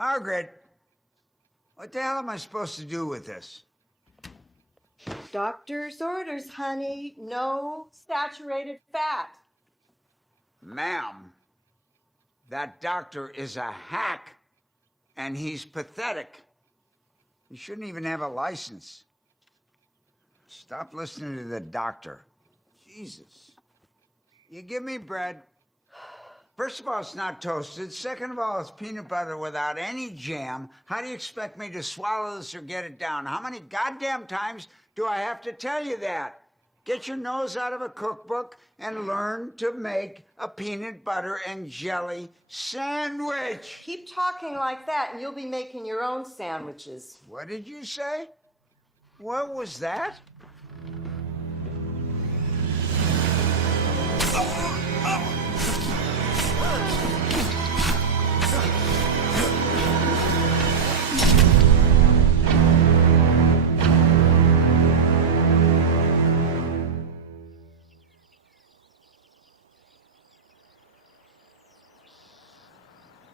Margaret, what the hell am I supposed to do with this? Doctor's orders, honey. No saturated fat. Ma'am, that doctor is a hack, and he's pathetic. He shouldn't even have a license. Stop listening to the doctor. Jesus. You give me bread. First of all, it's not toasted. Second of all, it's peanut butter without any jam. How do you expect me to swallow this or get it down? How many goddamn times do I have to tell you that? Get your nose out of a cookbook and learn to make a peanut butter and jelly sandwich. Keep talking like that and you'll be making your own sandwiches. What did you say? What was that?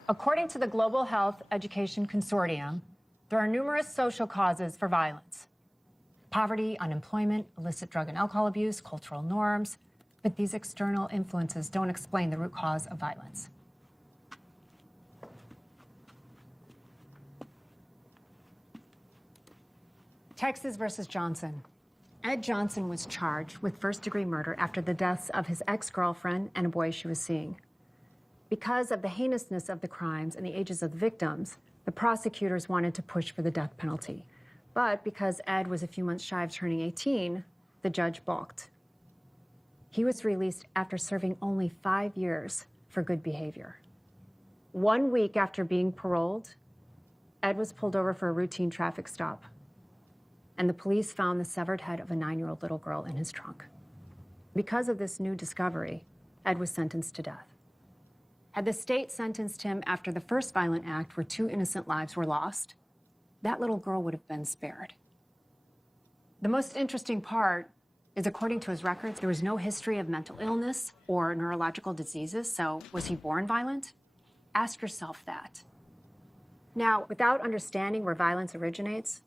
According to the Global Health Education Consortium, there are numerous social causes for violence. Poverty, unemployment, illicit drug and alcohol abuse, cultural norms, but these external influences don't explain the root cause of violence. Texas versus Johnson. Ed Johnson was charged with first-degree murder after the deaths of his ex-girlfriend and a boy she was seeing. Because of the heinousness of the crimes and the ages of the victims, the prosecutors wanted to push for the death penalty. But because Ed was a few months shy of turning 18, the judge balked. He was released after serving only 5 years for good behavior. 1 week after being paroled, Ed was pulled over for a routine traffic stop, and the police found the severed head of a 9-year-old little girl in his trunk. Because of this new discovery, Ed was sentenced to death. Had the state sentenced him after the first violent act where 2 innocent lives were lost, that little girl would have been spared. The most interesting part is, according to his records, there was no history of mental illness or neurological diseases, so was he born violent? Ask yourself that. Now, without understanding where violence originates,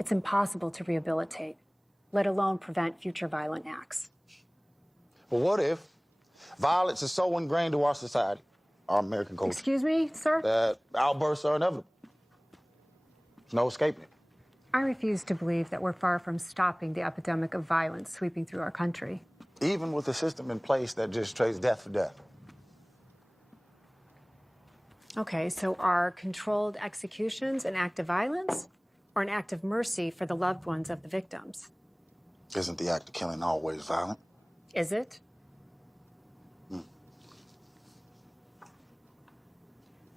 it's impossible to rehabilitate, let alone prevent future violent acts. But what if violence is so ingrained to our society, our American culture? Excuse me, sir? That outbursts are inevitable. There's no escaping it. I refuse to believe that we're far from stopping the epidemic of violence sweeping through our country. Even with a system in place that just trades death for death. Okay, so are controlled executions an act of violence or an act of mercy for the loved ones of the victims? Isn't the act of killing always violent? Is it?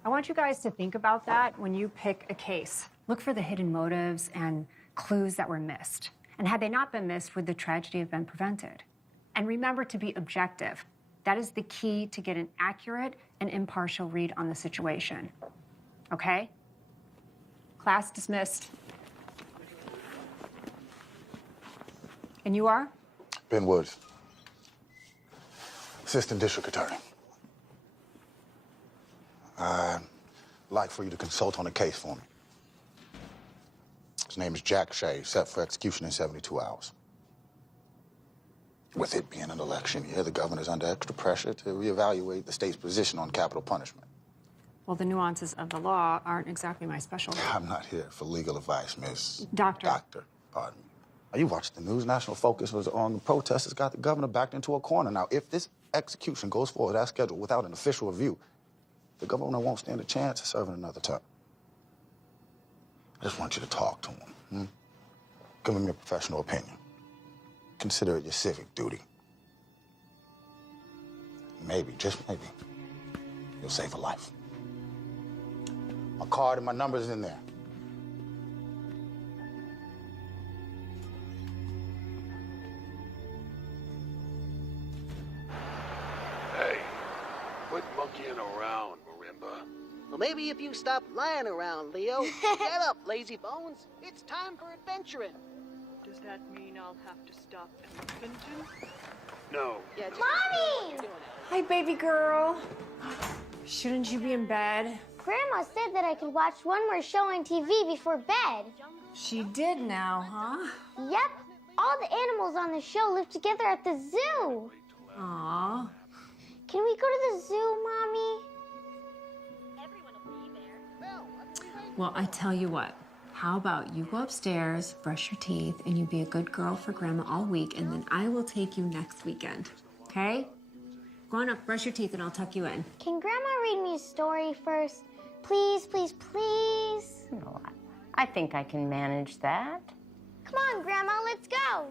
I want you guys to think about that when you pick a case. Look for the hidden motives and clues that were missed. And had they not been missed, would the tragedy have been prevented? And remember to be objective. That is the key to get an accurate and impartial read on the situation. Okay? Class dismissed. And you are? Ben Woods, Assistant District Attorney. I'd like for you to consult on a case for me. His name is Jack Shea, set for execution in 72 hours. With it being an election year, the governor's under extra pressure to reevaluate the state's position on capital punishment. Well, the nuances of the law aren't exactly my specialty. I'm not here for legal advice, Miss... Doctor. Doctor, pardon me. Now, you watched the news. National focus was on the protesters got the governor backed into a corner. Now, if this execution goes forward as scheduled without an official review, the governor won't stand a chance of serving another term. I just want you to talk to him. Give him your professional opinion. Consider it your civic duty. Maybe, just maybe, you'll save a life. My card and my number's in there. Hey, quit monkeying around, Marimba. Well, maybe if you stop lying around, Leo. Get up, lazy bones. It's time for adventuring. Does that mean I'll have to stop adventuring? No. Yeah, just Mommy! Hi, baby girl. Shouldn't you be in bed? Grandma said that I could watch one more show on TV before bed. She did now, huh? Yep. All the animals on the show live together at the zoo. Aw. Can we go to the zoo, Mommy? Well, I tell you what. How about you go upstairs, brush your teeth, and you be a good girl for Grandma all week, and then I will take you next weekend. Okay? Go on up, brush your teeth, and I'll tuck you in. Can Grandma read me a story first? Please, please, please? No, I think I can manage that. Come on, Grandma, let's go.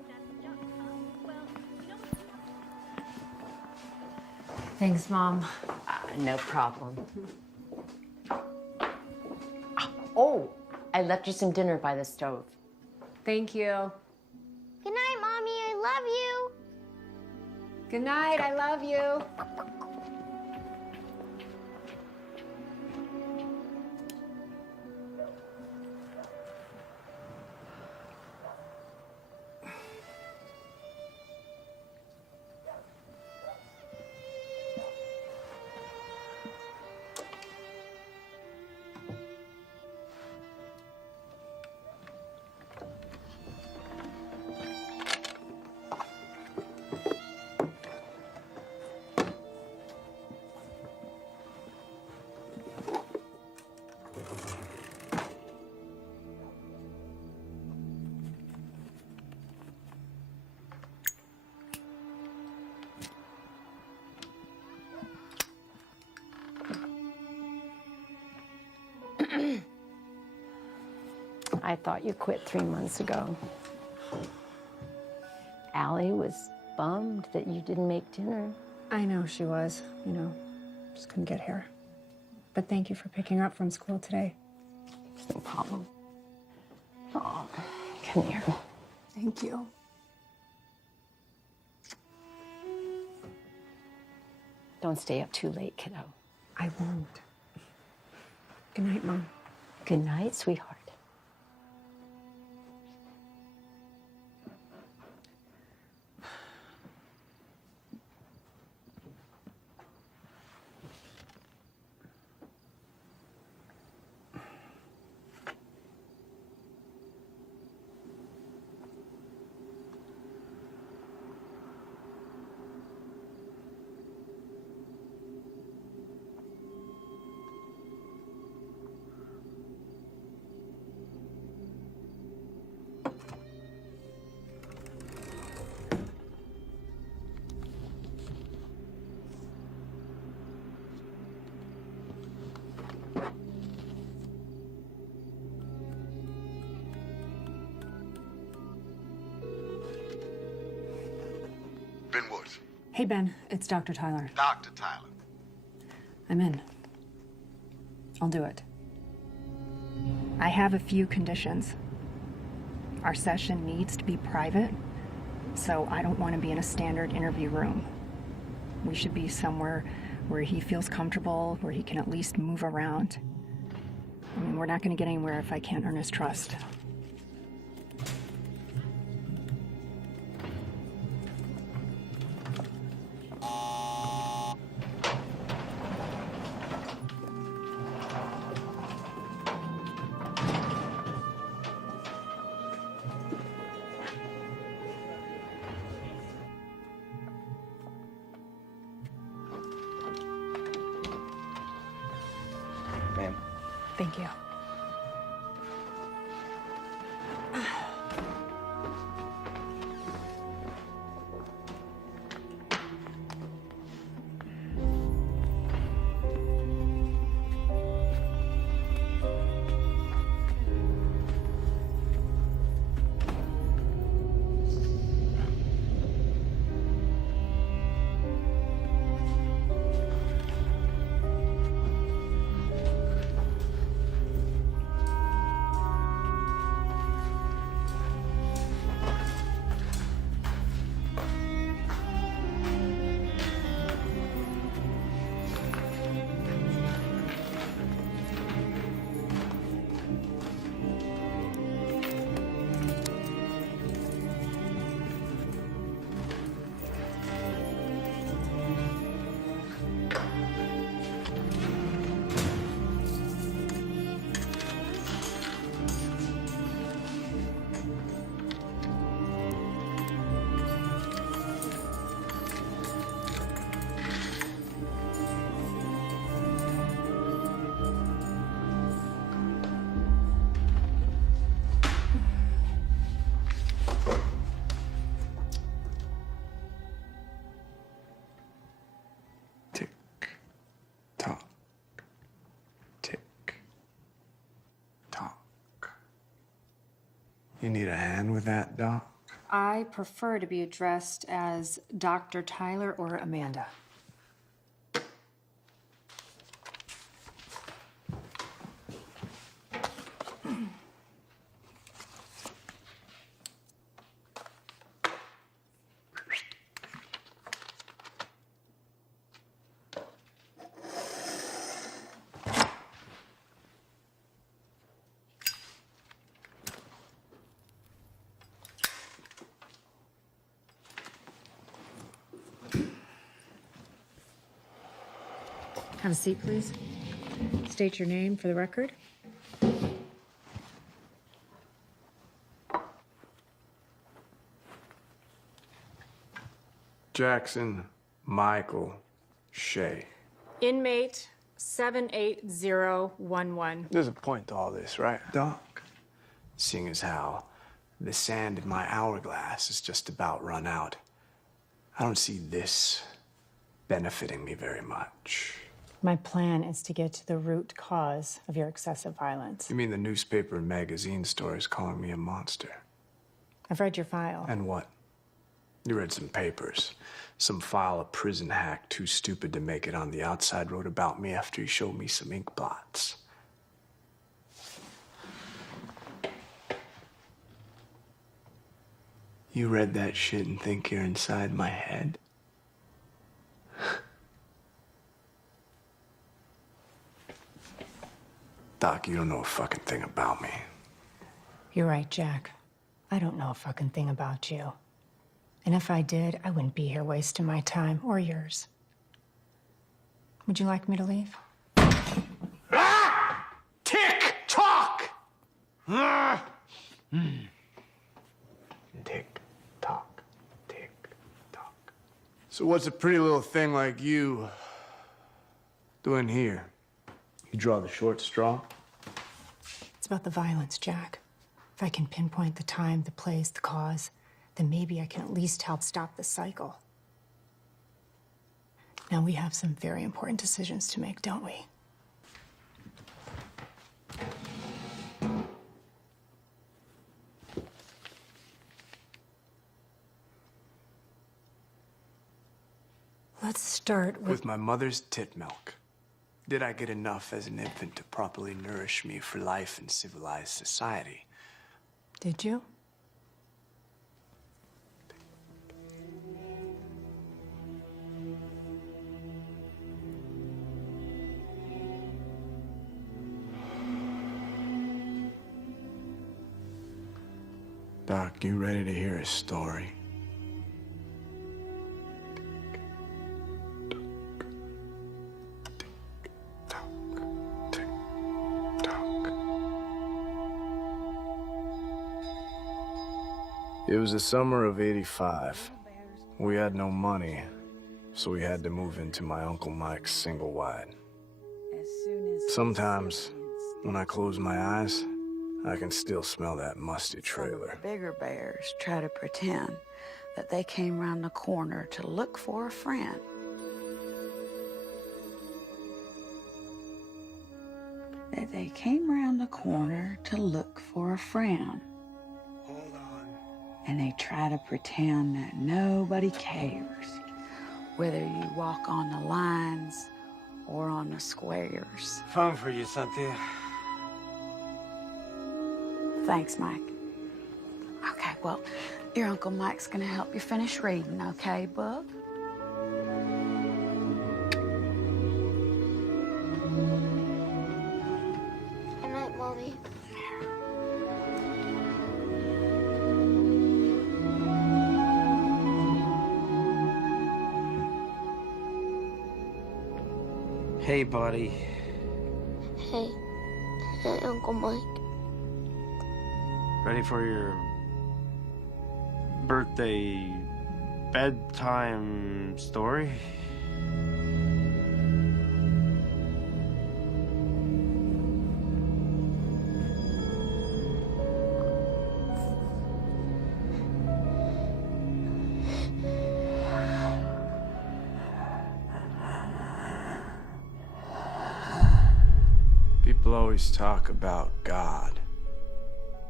Thanks, Mom. No problem. Oh, I left you some dinner by the stove. Thank you. Good night, Mommy. I love you. Good night. I love you. I thought you quit 3 months ago. Allie was bummed that you didn't make dinner. I know she was. Just couldn't get here. But thank you for picking her up from school today. No problem. Oh, come here. Thank you. Don't stay up too late, kiddo. I won't. Good night, Mom. Good night, sweetheart. Hey, Ben, it's Dr. Tyler. Dr. Tyler. I'm in. I'll do it. I have a few conditions. Our session needs to be private, so I don't want to be in a standard interview room. We should be somewhere where he feels comfortable, where he can at least move around. I mean, we're not going to get anywhere if I can't earn his trust. Ma'am. Thank you. You need a hand with that, Doc? I prefer to be addressed as Dr. Tyler or Amanda. Have a seat, please. State your name for the record. Jackson Michael Shea. Inmate 78011. There's a point to all this, right, Doc? Seeing as how the sand in my hourglass is just about run out, I don't see this benefiting me very much. My plan is to get to the root cause of your excessive violence. You mean the newspaper and magazine stories calling me a monster? I've read your file. And what? You read some papers. Some file a prison hack too stupid to make it on the outside wrote about me after he showed me some ink blots. You read that shit and think you're inside my head? Doc, you don't know a fucking thing about me. You're right, Jack. I don't know a fucking thing about you. And if I did, I wouldn't be here wasting my time or yours. Would you like me to leave? Ah! Tick tock! Ah! Tick tock, tick tock. So what's a pretty little thing like you doing here? You draw the short straw? It's about the violence, Jack. If I can pinpoint the time, the place, the cause, then maybe I can at least help stop the cycle. Now, we have some very important decisions to make, don't we? Let's start With my mother's tit milk. Did I get enough as an infant to properly nourish me for life in civilized society? Did you? Doc, you ready to hear a story? It was the summer of '85. We had no money, so we had to move into my Uncle Mike's single wide. Sometimes, when I close my eyes, I can still smell that musty trailer. Bigger bears try to pretend that they came round the corner to look for a friend. That they came round the corner to look for a friend. Hold on. And they try to pretend that nobody cares, whether you walk on the lines or on the squares. Phone for you, Cynthia. Thanks, Mike. Okay, well, your Uncle Mike's gonna help you finish reading, okay, bub? Good night, Mommy. Hey, buddy. Hey. Hey, Uncle Mike. Ready for your birthday bedtime story? People always talk about God.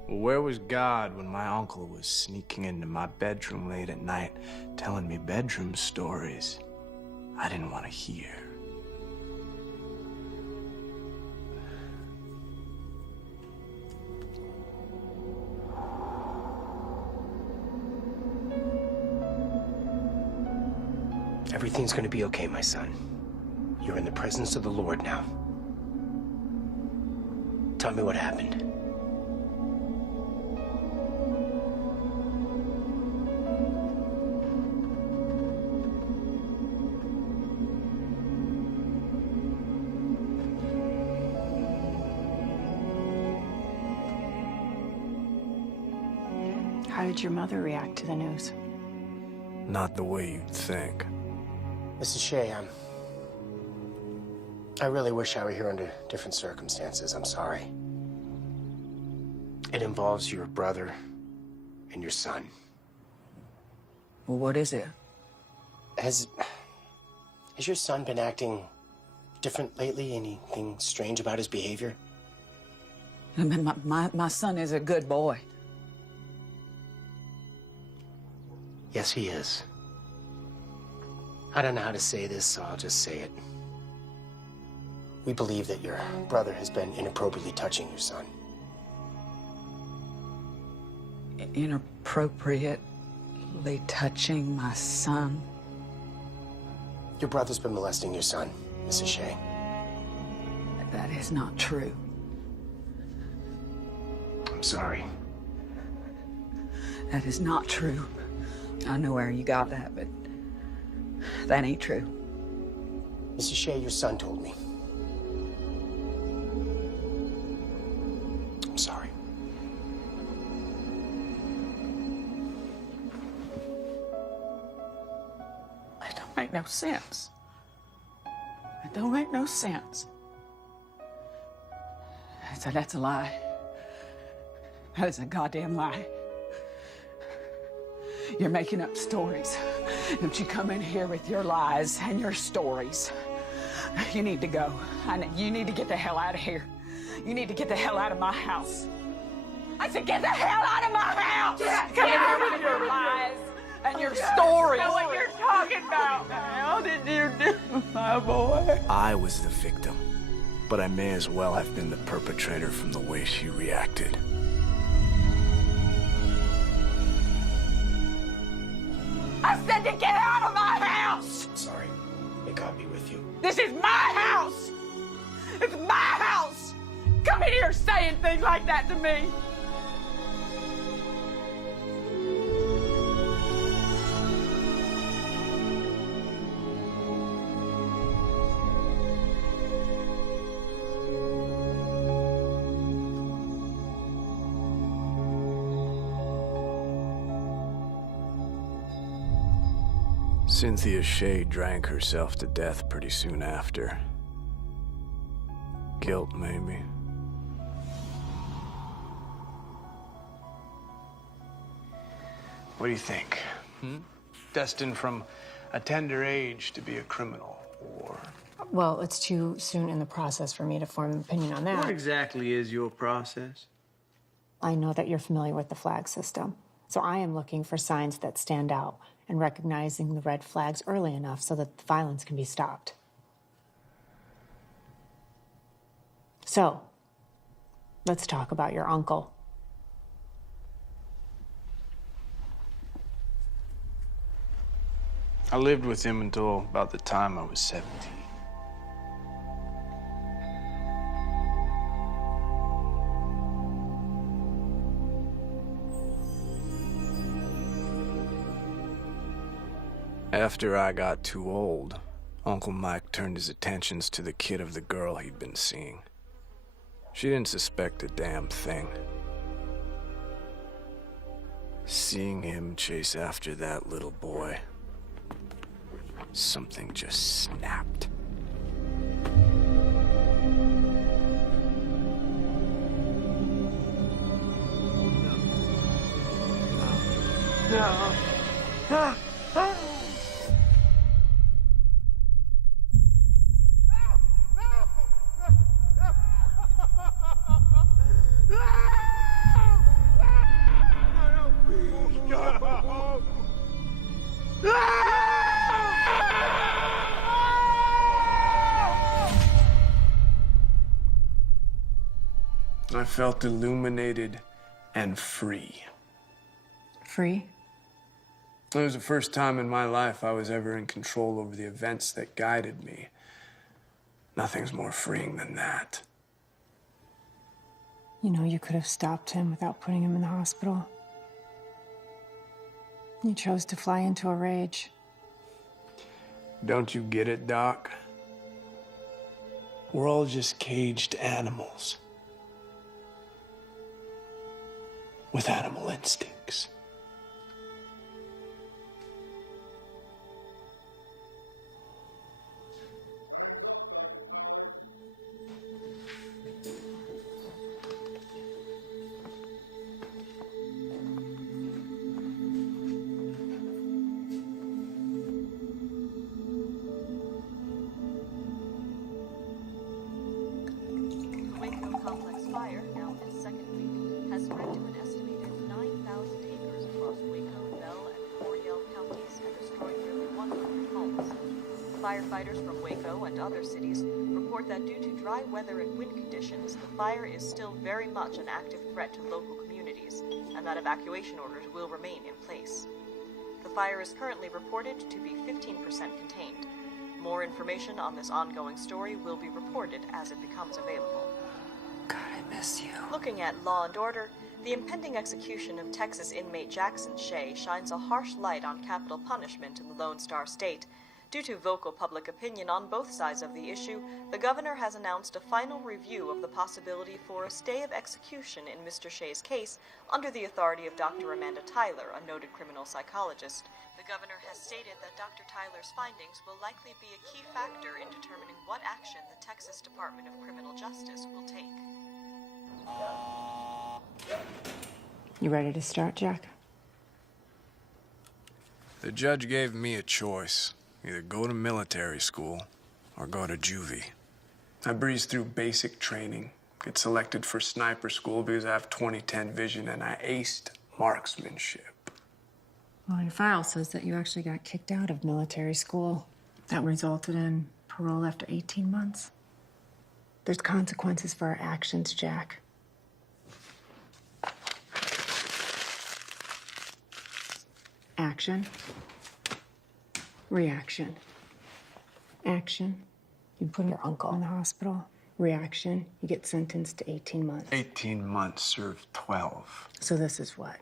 Well, where was God when my uncle was sneaking into my bedroom late at night, telling me bedroom stories I didn't want to hear? Everything's gonna be okay, my son. You're in the presence of the Lord now. Tell me what happened. How did your mother react to the news? Not the way you'd think. Mrs. Shea, I really wish I were here under different circumstances. I'm sorry. It involves your brother and your son. Well, what is it? Has your son been acting different lately? Anything strange about his behavior? I mean, my son is a good boy. Yes, he is. I don't know how to say this, so I'll just say it. We believe that your brother has been inappropriately touching your son. Inappropriately touching my son? Your brother's been molesting your son, Mrs. Shea. That is not true. I'm sorry. That is not true. I know where you got that, but that ain't true. Mrs. Shea, your son told me. I'm sorry. It don't make no sense. It don't make no sense. So that's a lie. That is a goddamn lie. You're making up stories. Don't you come in here with your lies and your stories. You need to go. You need to get the hell out of here. You need to get the hell out of my house. I said get the hell out of my house! Come in here with your lies and your stories. That's what you're talking about. How did you do, my boy? I was the victim, but I may as well have been the perpetrator from the way she reacted. I said to get out of my house! I'm sorry. May God be with you. This is my house! It's my house! Come in here saying things like that to me! Cynthia Shea drank herself to death pretty soon after. Guilt, maybe. What do you think? Destined from a tender age to be a criminal, or... Well, it's too soon in the process for me to form an opinion on that. What exactly is your process? I know that you're familiar with the flag system, so I am looking for signs that stand out and recognizing the red flags early enough so that the violence can be stopped. So, let's talk about your uncle. I lived with him until about the time I was 17. After I got too old, Uncle Mike turned his attentions to the kid of the girl he'd been seeing. She didn't suspect a damn thing. Seeing him chase after that little boy, something just snapped. No. felt illuminated and free. Free? It was the first time in my life I was ever in control over the events that guided me. Nothing's more freeing than that. You know, you could have stopped him without putting him in the hospital. You chose to fly into a rage. Don't you get it, Doc? We're all just caged animals. With animal instincts. Firefighters from Waco and other cities report that due to dry weather and wind conditions, the fire is still very much an active threat to local communities, and that evacuation orders will remain in place. The fire is currently reported to be 15% contained. More information on this ongoing story will be reported as it becomes available. God, I miss you. Looking at law and order, the impending execution of Texas inmate Jackson Shea shines a harsh light on capital punishment in the Lone Star State. Due to vocal public opinion on both sides of the issue, the governor has announced a final review of the possibility for a stay of execution in Mr. Shea's case under the authority of Dr. Amanda Tyler, a noted criminal psychologist. The governor has stated that Dr. Tyler's findings will likely be a key factor in determining what action the Texas Department of Criminal Justice will take. You ready to start, Jack? The judge gave me a choice. Either go to military school or go to juvie. I breezed through basic training, get selected for sniper school because I have 20/10 vision, and I aced marksmanship. Well, your file says that you actually got kicked out of military school. That resulted in parole after 18 months. There's consequences for our actions, Jack. Action. Reaction. Action, you put your uncle in the hospital. Reaction, you get sentenced to 18 months. 18 months, served 12. So this is what?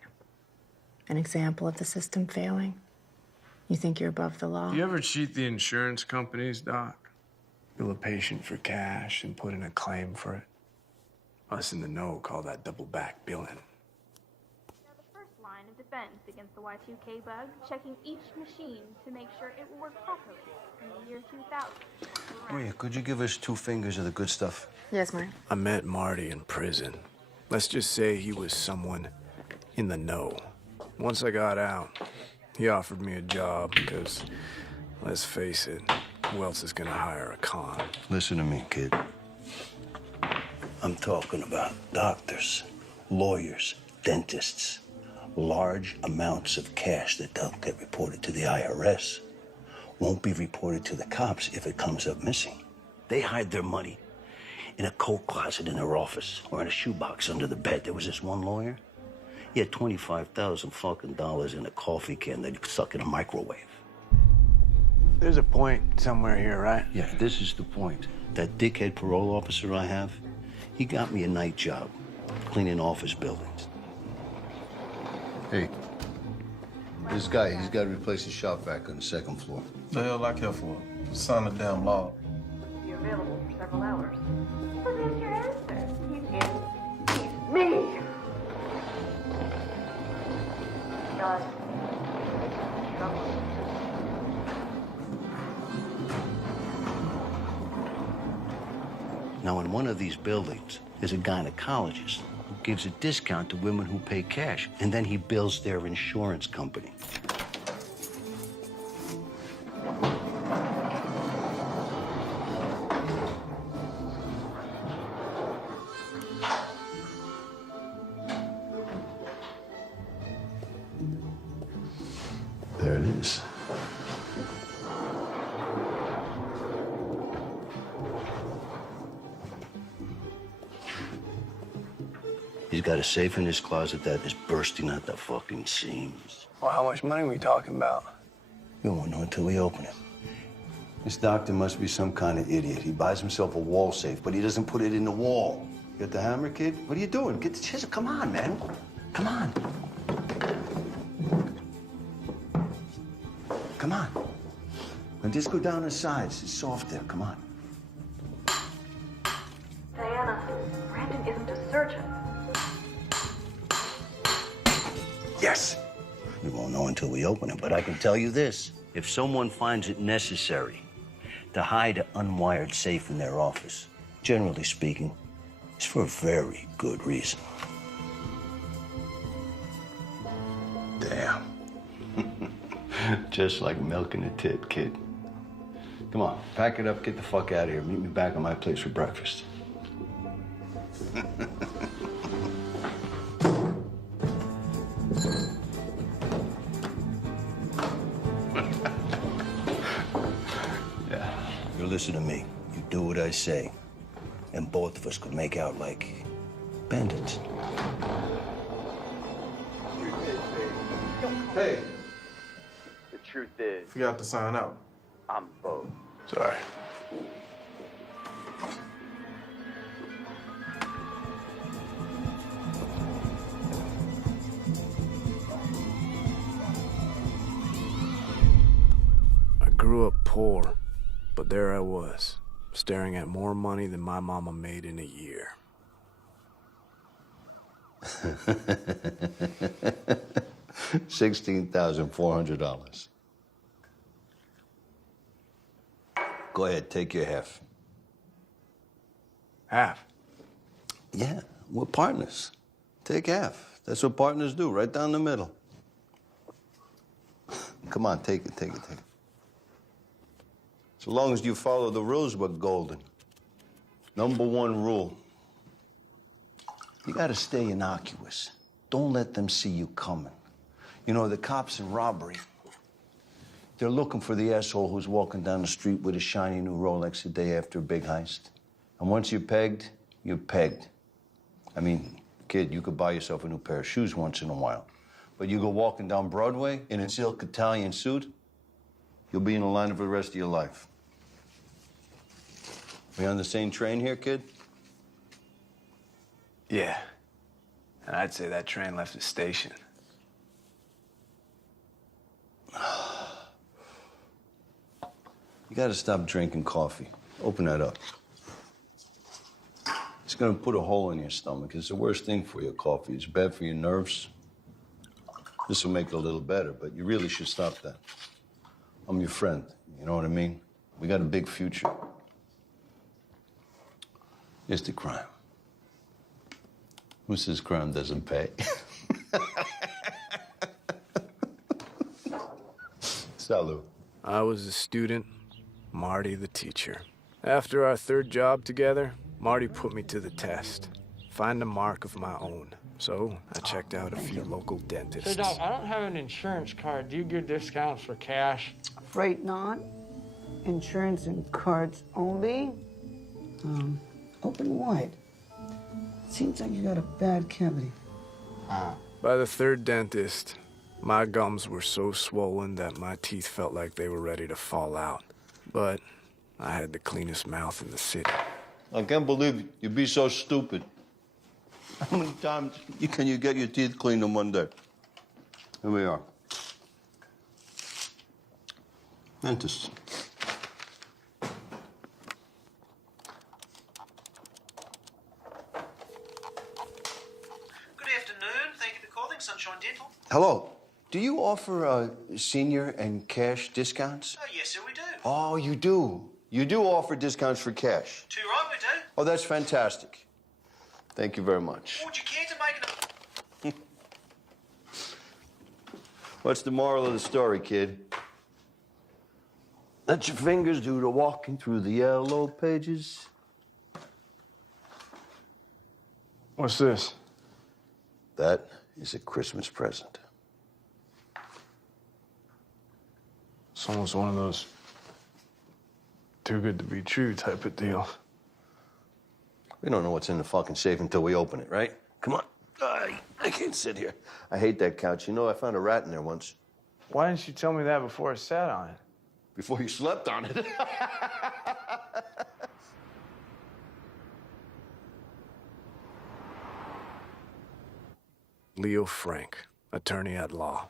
An example of the system failing? You think you're above the law? You ever cheat the insurance companies, Doc? Bill a patient for cash and put in a claim for it? Us in the know call that double back billing. Line of defense against the Y2K bug, checking each machine to make sure it will work properly in the year 2000. Maria, could you give us 2 fingers of the good stuff? Yes, Marty. I met Marty in prison. Let's just say he was someone in the know. Once I got out, he offered me a job because, let's face it, who else is gonna hire a con? Listen to me, kid. I'm talking about doctors, lawyers, dentists. Large amounts of cash that don't get reported to the IRS won't be reported to the cops if it comes up missing. They hide their money in a coat closet in their office or in a shoebox under the bed. There was this one lawyer. He had $25,000 in a coffee can that he could stuck in a microwave. There's a point somewhere here, right? Yeah, this is the point. That dickhead parole officer I have, he got me a night job cleaning office buildings. Hey, this guy, he's got to replace his shop vac on the 2nd floor. The hell I care for? Sign a damn law. Be available for several hours. So there's your answer. He's me. God. Now, in one of these buildings, there's a gynecologist who gives a discount to women who pay cash, and then he bills their insurance company. There it is. got a safe in his closet that is bursting at the fucking seams. Well, how much money are we talking about? We won't know until we open it. This doctor must be some kind of idiot. He buys himself a wall safe, but he doesn't put it in the wall. You got the hammer, kid? What are you doing? Get the chisel. Come on, man. Come on. Come on. And just go down the sides. It's soft there. Come on. Diana, Brandon isn't a surgeon. Yes. We won't know until we open it, but I can tell you this. If someone finds it necessary to hide an unwired safe in their office, generally speaking, it's for a very good reason. Damn. Just like milking a tit, kid. Come on, pack it up, get the fuck out of here. Meet me back at my place for breakfast. Yeah. You listen to me. You do what I say. And both of us could make out like bandits. Hey, The truth is, forgot to sign out. I'm both. Sorry. I grew up poor, but there I was, staring at more money than my mama made in a year. $16,400. Go ahead, take your half. Half? Yeah, we're partners. Take half. That's what partners do, right down the middle. Come on, take it, take it, take it. So long as you follow the rules, we're golden. Number one rule. You gotta stay innocuous. Don't let them see you coming. You know, the cops in robbery, they're looking for the asshole who's walking down the street with a shiny new Rolex a day after a big heist. And once you're pegged, you're pegged. I mean, kid, you could buy yourself a new pair of shoes once in a while. But you go walking down Broadway in a silk Italian suit, you'll be in a line for the rest of your life. We on the same train here, kid? Yeah. And I'd say that train left the station. You gotta stop drinking coffee. Open that up. It's gonna put a hole in your stomach. It's the worst thing for you, coffee. It's bad for your nerves. This will make it a little better, but you really should stop that. I'm your friend, you know what I mean? We got a big future. Here's the crime. Who says crime doesn't pay? Salud. I was a student, Marty the teacher. After our third job together, Marty put me to the test. Find a mark of my own. So I checked out a few local dentists. So, Doc, I don't have an insurance card. Do you give discounts for cash? Afraid not. Insurance and cards only. Open wide. Seems like you got a bad cavity. By the third dentist, my gums were so swollen that my teeth felt like they were ready to fall out. But I had the cleanest mouth in the city. I can't believe you'd be so stupid. How many times can you get your teeth cleaned in one day? Here we are. Dentist. Good afternoon. Thank you for calling Sunshine Dental. Hello. Do you offer senior and cash discounts? Oh, yes, sir, we do. Oh, you do. You do offer discounts for cash. Too right, we do. Oh, that's fantastic. Thank you very much. Would you care to make it What's the moral of the story, kid? Let your fingers do the walking through the yellow pages. What's this? That is a Christmas present. It's almost one of those too good to be true type of deal. We don't know what's in the fucking safe until we open it, right? Come on. I can't sit here. I hate that couch. You know, I found a rat in there once. Why didn't you tell me that before I sat on it? Before you slept on it. Leo Frank, attorney at law.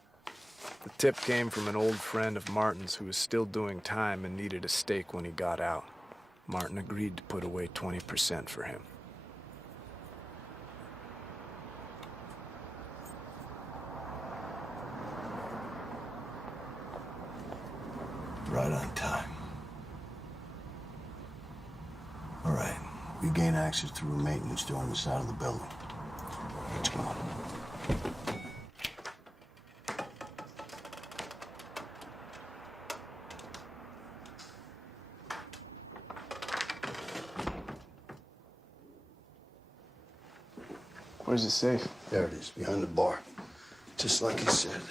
The tip came from an old friend of Martin's who was still doing time and needed a stake when he got out. Martin agreed to put away 20% for him. Right on time. All right. We gain access through a maintenance door on the side of the building. Let's go. Where's the safe? There it is, behind the bar. Just like he said.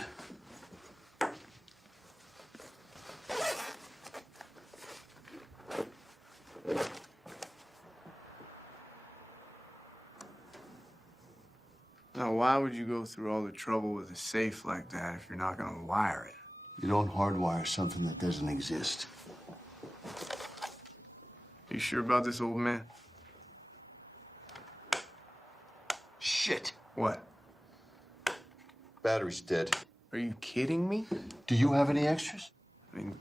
Now, why would you go through all the trouble with a safe like that if you're not gonna wire it? You don't hardwire something that doesn't exist. You sure about this, old man? Shit. What? Battery's dead. Are you kidding me? Do you have any extras? I mean,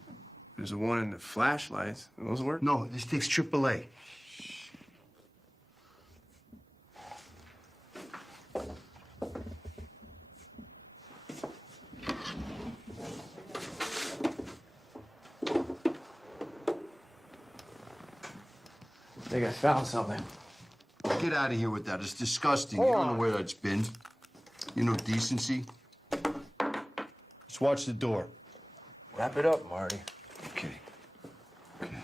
there's the one in the flashlights. Those work? No, this takes AAA. I think I found something. Get out of here with that. It's disgusting. You don't know where that's been. You know decency. Just watch the door. Wrap it up, Marty. Okay. Okay.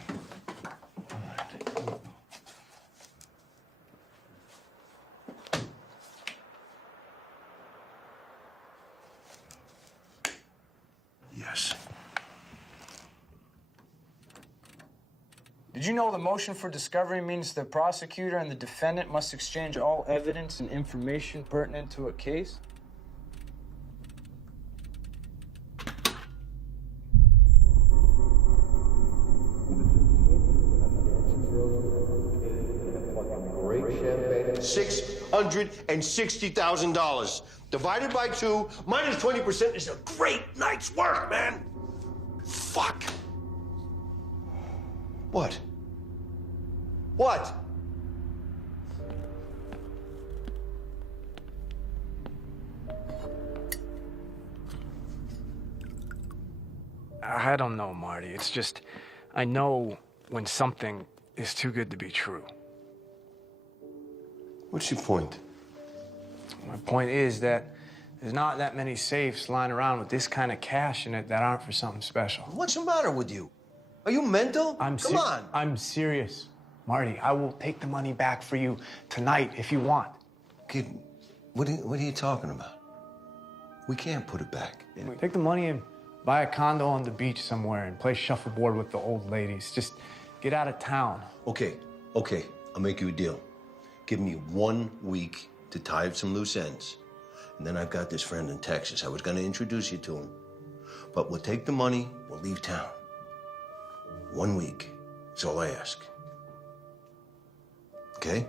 All right. Yes. Did you know the motion for discovery means the prosecutor and the defendant must exchange all evidence and information pertinent to a case? $660,000 divided by 2 minus 20% is a great night's work, man. Fuck. What? What? I don't know, Marty. It's just, I know when something is too good to be true. What's your point? My point is that there's not that many safes lying around with this kind of cash in it that aren't for something special. What's the matter with you? Are you mental? Come on. I'm serious. Marty, I will take the money back for you tonight if you want. Kid, what are you talking about? We can't put it back. Take the money and buy a condo on the beach somewhere and play shuffleboard with the old ladies. Just get out of town. Okay, I'll make you a deal. Give me 1 week to tie up some loose ends. And then I've got this friend in Texas. I was gonna introduce you to him. But we'll take the money, we'll leave town. 1 week is all I ask. Okay?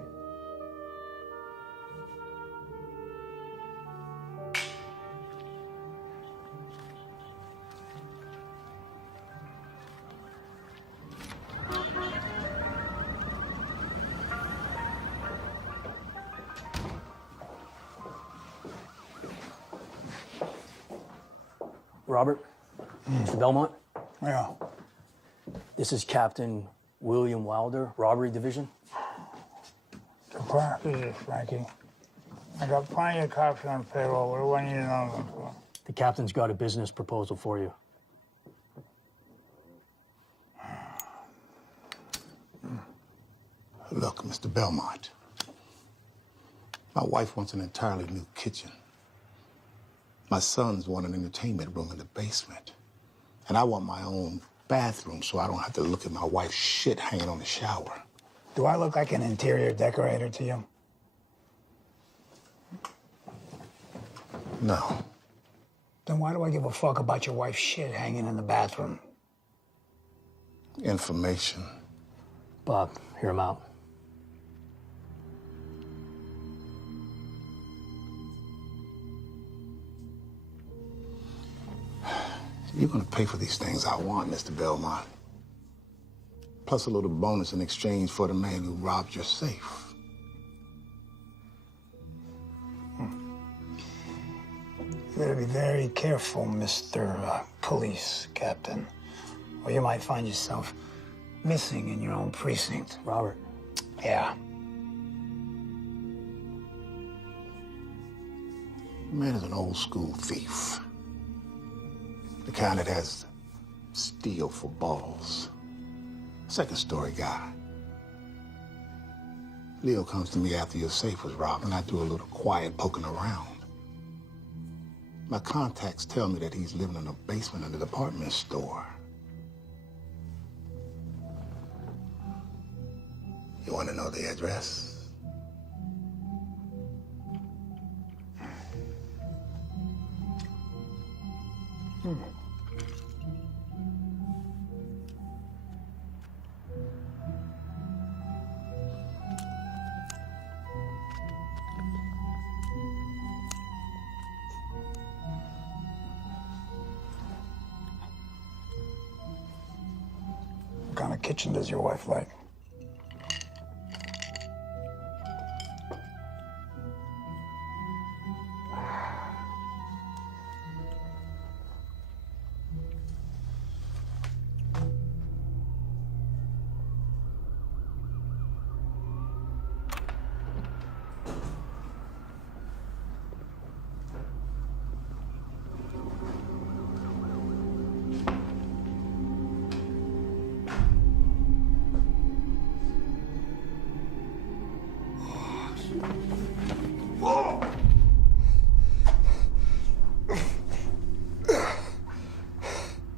Robert? Mr. Belmont? Yeah. This is Captain William Wilder, Robbery Division. The crap is this, Frankie? I got plenty of cops on payroll. What do I need to know them for? The captain's got a business proposal for you. Look, Mr. Belmont, my wife wants an entirely new kitchen. My sons want an entertainment room in the basement. And I want my own bathroom so I don't have to look at my wife's shit hanging on the shower. Do I look like an interior decorator to you? No. Then why do I give a fuck about your wife's shit hanging in the bathroom? Information. Bob, hear him out. You're gonna pay for these things I want, Mr. Belmont. Plus a little bonus in exchange for the man who robbed your safe. You better be very careful, Mr. Police Captain, or you might find yourself missing in your own precinct. Robert. Yeah. The man is an old school thief. The kind that has steel for balls. Second story guy. Leo comes to me after your safe was robbed, and I do a little quiet poking around. My contacts tell me that he's living in a basement of the department store. You want to know the address? What kind of kitchen does your wife like?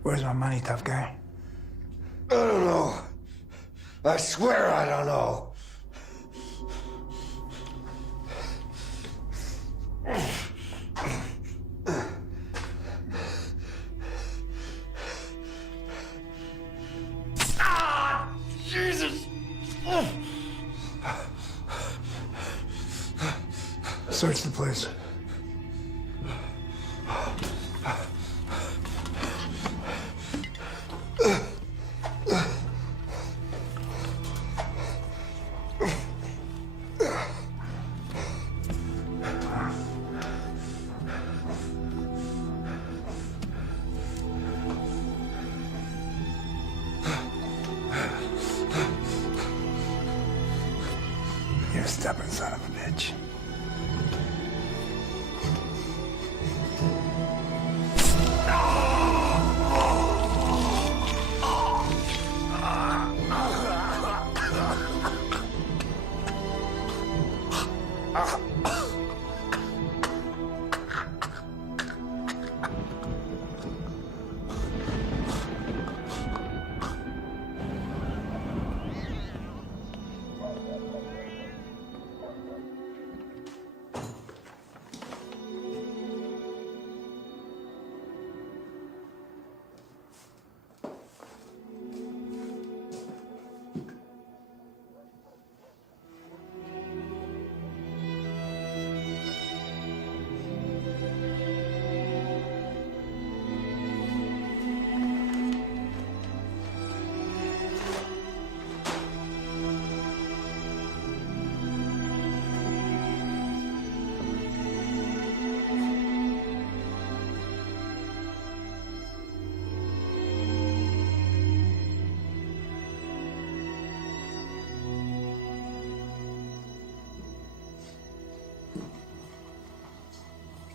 Where's my money, tough guy? I don't know. I swear I don't know. Ah! Jesus! Search the place. You stubborn son of a bitch.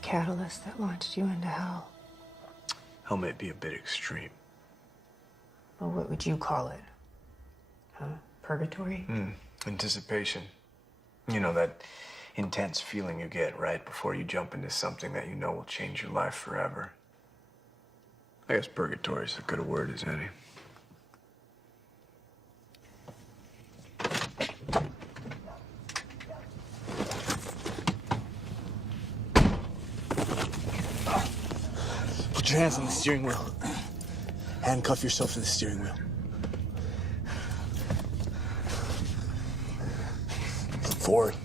Catalyst that launched you into hell. Hell may be a bit extreme. Well, what would you call it? Purgatory? Anticipation. You know, that intense feeling you get right before you jump into something that you know will change your life forever. I guess purgatory is as good a word as any. Put your hands on the steering wheel. Handcuff yourself to the steering wheel. Forward.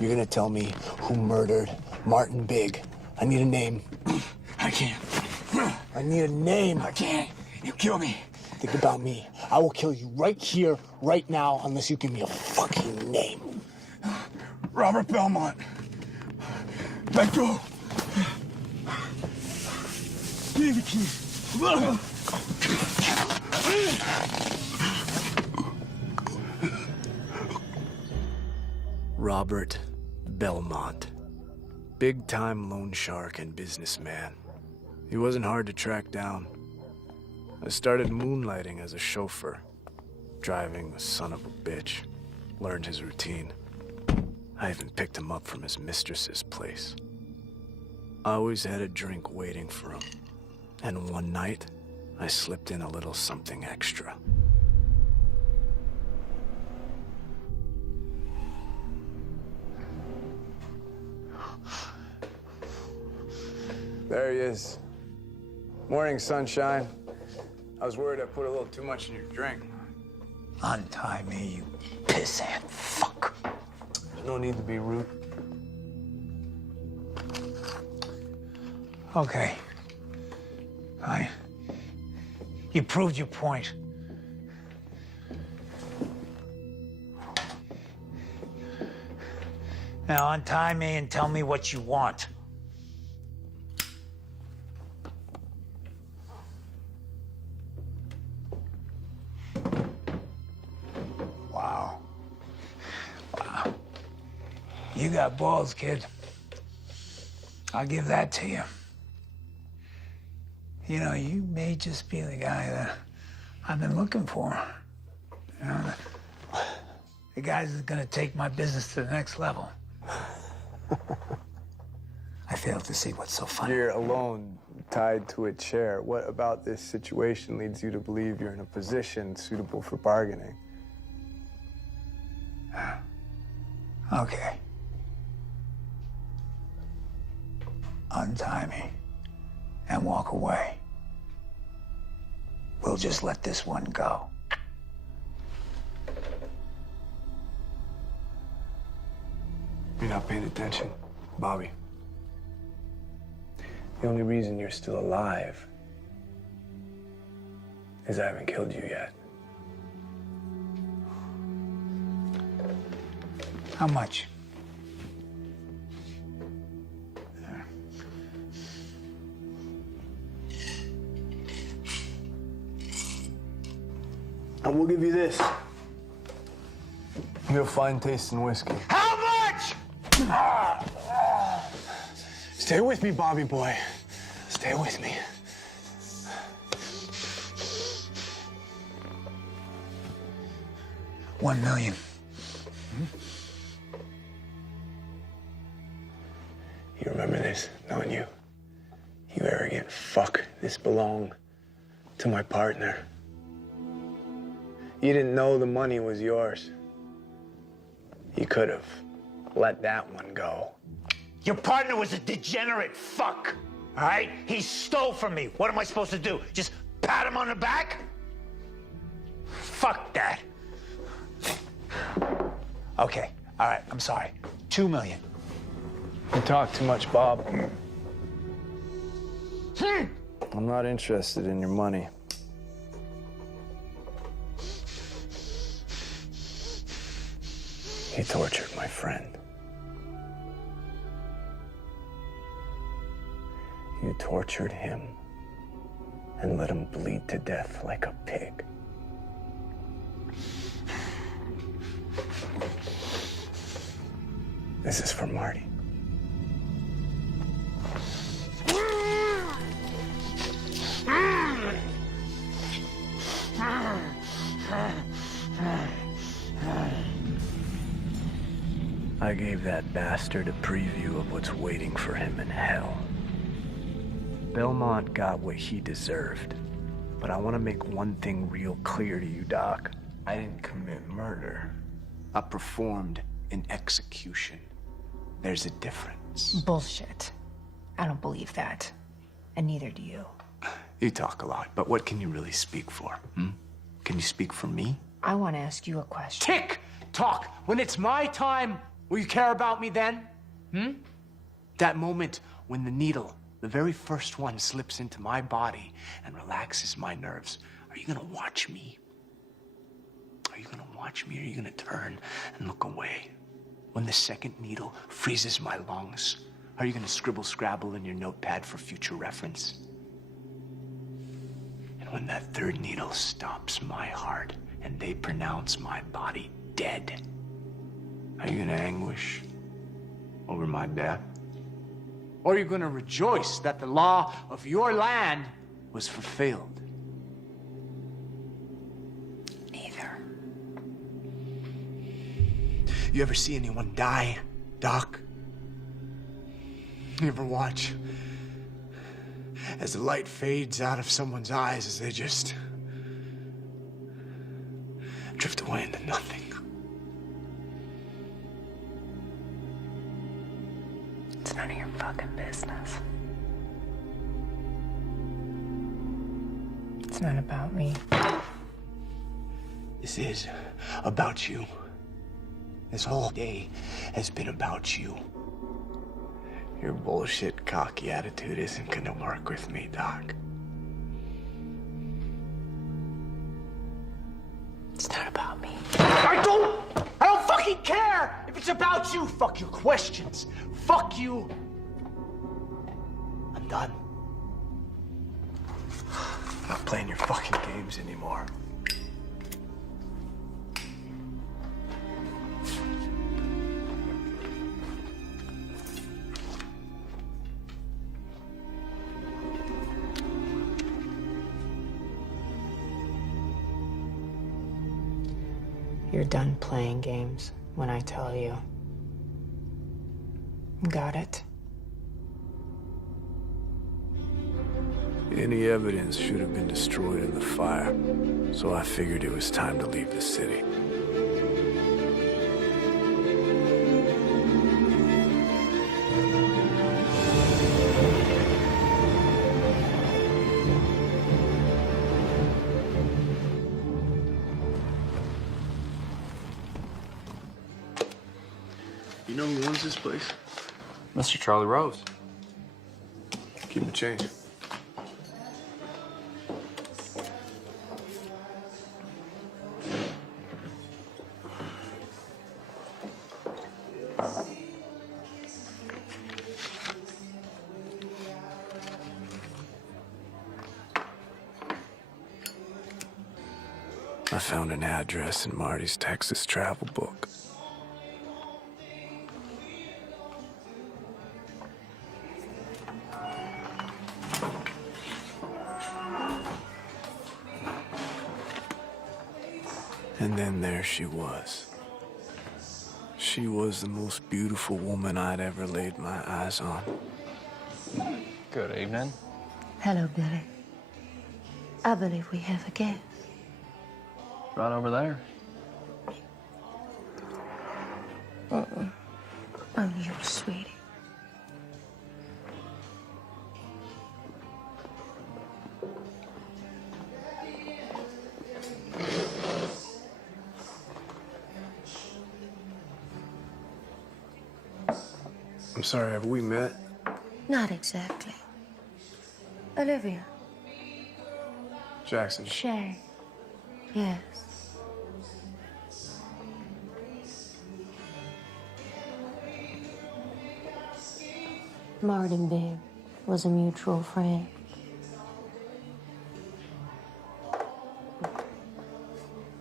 You're gonna tell me who murdered Martin Big. I need a name. I can't. I need a name. I can't. You kill me. Think about me. I will kill you right here, right now, unless you give me a fucking name. Robert Belmont. Let go. Give me the keys. Robert Belmont. Big-time loan shark and businessman. He wasn't hard to track down. I started moonlighting as a chauffeur, driving the son of a bitch. Learned his routine. I even picked him up from his mistress's place. I always had a drink waiting for him. And one night, I slipped in a little something extra. There he is. Morning, sunshine. I was worried I put a little too much in your drink. Untie me, you pissant fuck. There's no need to be rude. Okay. Fine. You proved your point. Now untie me and tell me what you want. Wow. Wow. You got balls, kid. I'll give that to you. You know, you may just be the guy that I've been looking for. You know, the guy that's gonna take my business to the next level. I fail to see what's so funny. You're alone, tied to a chair. What about this situation leads you to believe you're in a position suitable for bargaining? Okay. Untie me and walk away. We'll just let this one go. You're not paying attention, Bobby. The only reason you're still alive is I haven't killed you yet. How much? And we'll give you this. You have fine taste in whiskey. How much? Stay with me, Bobby boy. Stay with me. $1 million. You remember this, don't you? You arrogant fuck. This belonged to my partner. You didn't know the money was yours. You could have let that one go. Your partner was a degenerate fuck, all right? He stole from me. What am I supposed to do? Just pat him on the back? Fuck that. Okay, all right, I'm sorry. $2 million. You talk too much, Bob. I'm not interested in your money. He tortured my friend. You tortured him and let him bleed to death like a pig. This is for Marty. I gave that bastard a preview of what's waiting for him in hell. Belmont got what he deserved, but I want to make one thing real clear to you, Doc. I didn't commit murder. I performed an execution. There's a difference. reference. Bullshit. I don't believe that. And neither do you. You talk a lot, but what can you really speak for? Can you speak for me? I want to ask you a question. Tick tock. When it's my time, will you care about me then? That moment when the needle, the very first one, slips into my body and relaxes my nerves. Are you gonna watch me? Are you gonna watch me, or are you gonna turn and look away? When the second needle freezes my lungs, are you gonna scribble scrabble in your notepad for future reference? And when that third needle stops my heart and they pronounce my body dead, are you gonna anguish over my death? Or are you gonna rejoice that the law of your land was fulfilled? Neither. You ever see anyone die, Doc? You ever watch as the light fades out of someone's eyes as they just drift away into nothing? It's none of your fucking business. It's not about me. This is about you. This whole day has been about you. Your bullshit, cocky attitude isn't gonna work with me, Doc. It's not about me. I don't fucking care if it's about you. Fuck your questions. Fuck you. I'm done. I'm not playing your fucking games anymore. You're done playing games when I tell you. Got it? Any evidence should have been destroyed in the fire, so I figured it was time to leave the city. You know who owns this place? Mr. Charlie Rose. Keep the change. I found an address in Marty's Texas travel book. And then there she was. She was the most beautiful woman I'd ever laid my eyes on. Good evening. Hello, Billy. I believe we have a guest. Right over there. I'm your sweetie. I'm sorry, have we met? Not exactly. Olivia. Jackson. Shay. Yes. Martin Big was a mutual friend.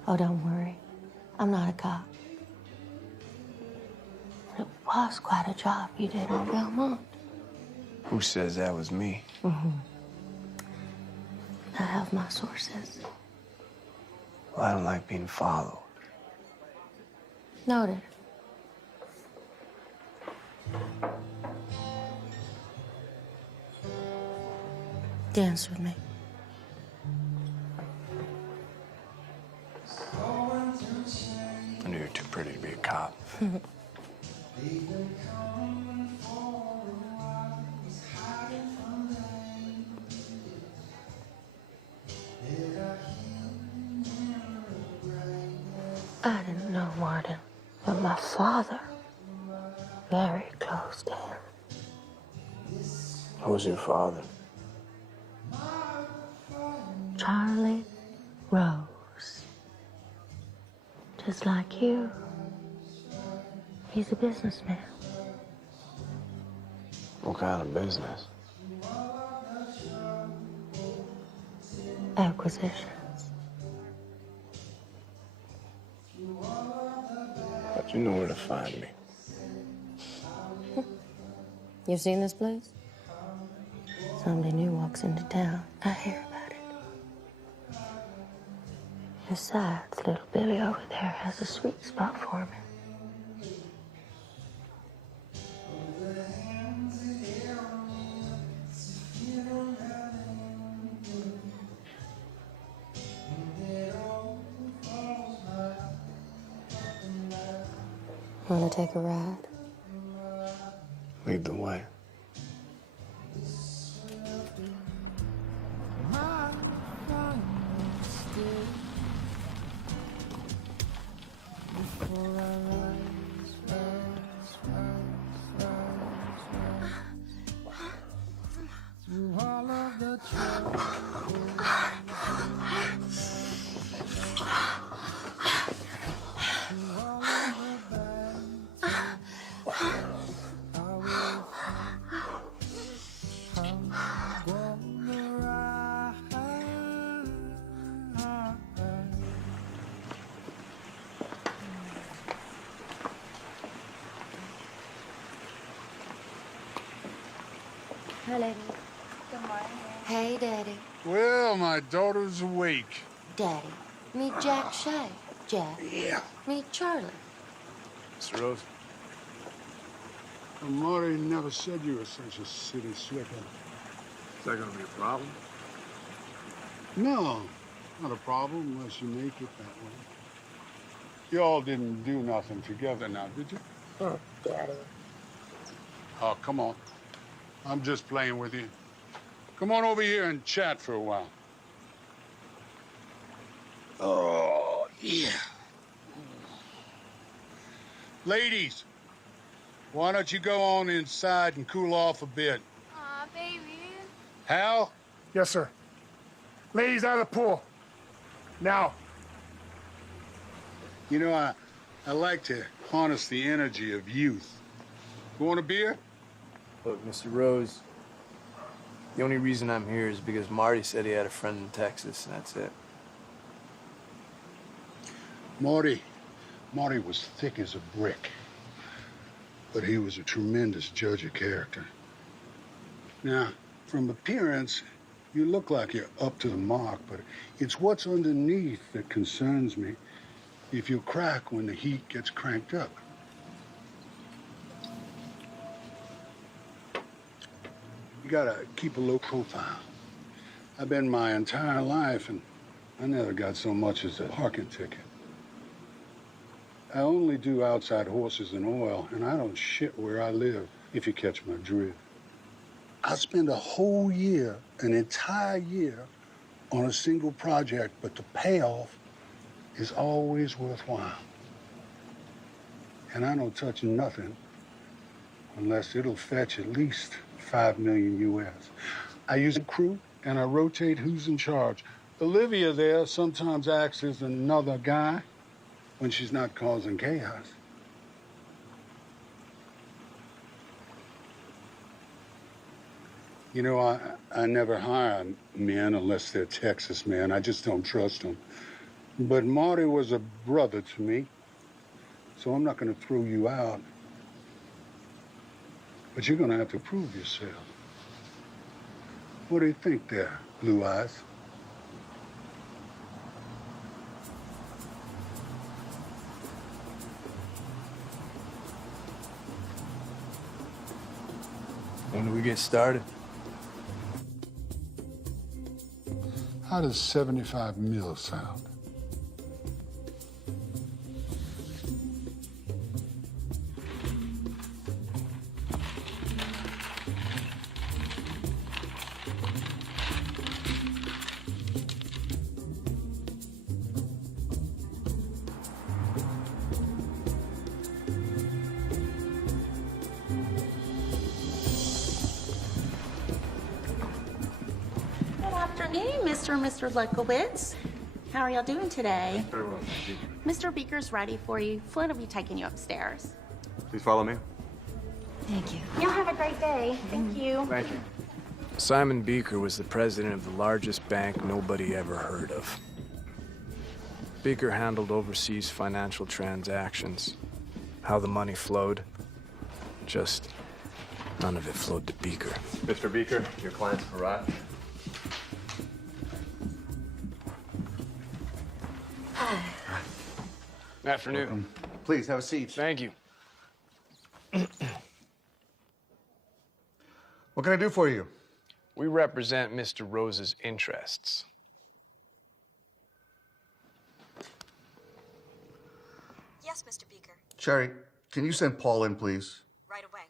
Oh, don't worry. I'm not a cop. It was quite a job you did on Belmont. Who says that was me? I have my sources. Well, I don't like being followed. Noted. Dance with me. I knew you were too pretty to be a cop. I didn't know Martin, but my father, very close to him. Who's your father? Charlie Rose. Just like you. He's a businessman. What kind of business? Acquisitions. But you know where to find me. You've seen this place? Somebody new walks into town. I hear about it. Besides, little Billy over there has a sweet spot for me. Want to take a ride? Lead the way. Hi, lady. Good morning. Hey, Daddy. Well, my daughter's awake. Daddy, meet Jack Shea. Jack. Yeah. Meet Charlie. Mr. Rose. Well, Marty never said you were such a city slicker. Is that gonna be a problem? No, not a problem unless you make it that way. You all didn't do nothing together now, did you? Oh, Daddy. Oh, come on. I'm just playing with you. Come on over here and chat for a while. Oh, yeah. Ladies, why don't you go on inside and cool off a bit? Aw, baby. Hal? Yes, sir. Ladies out of the pool. Now. You know, I like to harness the energy of youth. You want a beer? Look, Mr. Rose, the only reason I'm here is because Marty said he had a friend in Texas, and that's it. Marty was thick as a brick, but he was a tremendous judge of character. Now, from appearance, you look like you're up to the mark, but it's what's underneath that concerns me. If you crack when the heat gets cranked up. You gotta keep a low profile. I've been my entire life, and I never got so much as a parking ticket. I only do outside horses and oil, and I don't shit where I live, if you catch my drift. I spend a whole year, an entire year, on a single project, but the payoff is always worthwhile. And I don't touch nothing unless it'll fetch at least $5 million US. I use a crew and I rotate who's in charge. Olivia there sometimes acts as another guy when she's not causing chaos. You know, I never hire men unless they're Texas men. I just don't trust them. But Marty was a brother to me, so I'm not going to throw you out. But you're going to have to prove yourself. What do you think there, Blue Eyes? When do we get started? How does 75 mil sound? afternoon, Mr. and Mr. Lukowitz. How are y'all doing today? Very well. Mr. Beaker's ready for you. Flynn will be taking you upstairs. Please follow me. Thank you. Y'all have a great day. Thank you. Thank you. Simon Beaker was the president of the largest bank nobody ever heard of. Beaker handled overseas financial transactions. How the money flowed, just none of it flowed to Beaker. Mr. Beaker, your client's arrived. Afternoon. Welcome. Please have a seat. Thank you. What can I do for you? We represent Mr. Rose's interests. Yes, Mr. Beaker. Sherry, can you send Paul in, please? Right away.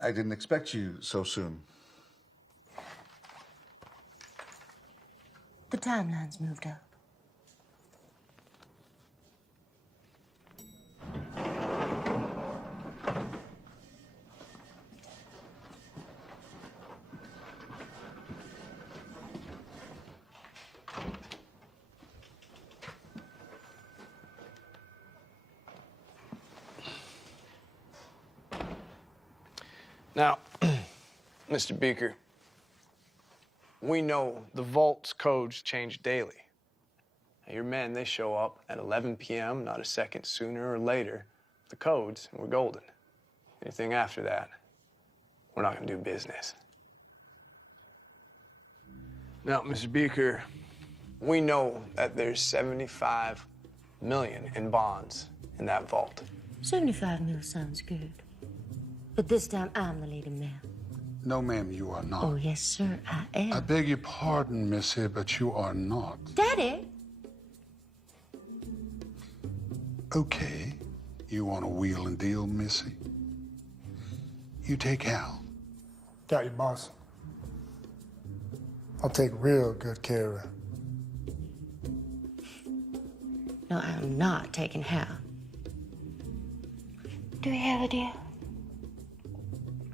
I didn't expect you so soon. The timeline's moved up. Now, Mr. Beaker, we know the vault's codes change daily. Now, your men, they show up at 11 p.m., not a second sooner or later. The codes, and we're golden. Anything after that, we're not gonna do business. Now, Mr. Beaker, we know that there's 75 million in bonds in that vault. 75 mil sounds good. But this time I'm the leading man. No, ma'am, you are not. Oh, yes, sir, I am. I beg your pardon, Missy, but you are not. Daddy! Okay. You want to wheel and deal, Missy? You take Hal. Got you, boss. I'll take real good care of her. No, I'm not taking Hal. Do we have a deal?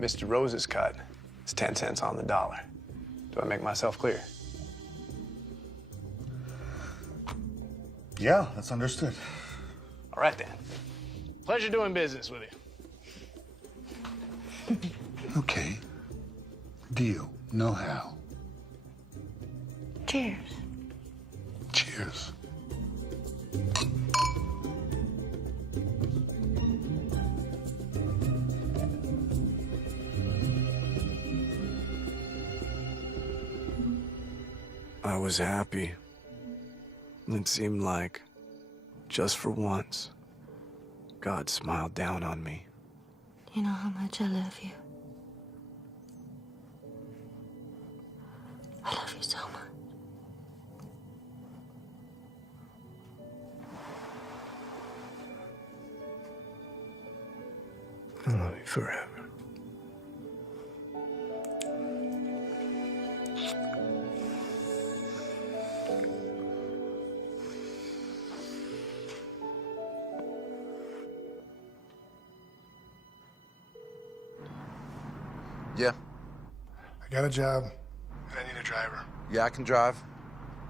Mr. Rose's cut is 10 cents on the dollar. Do I make myself clear? Yeah, that's understood. All right, then. Pleasure doing business with you. Okay. Deal. No Hal. Cheers. Cheers. I was happy. It seemed like, just for once, God smiled down on me. You know how much I love you. I love you so much. I love you forever. Yeah. I got a job, and I need a driver. Yeah, I can drive.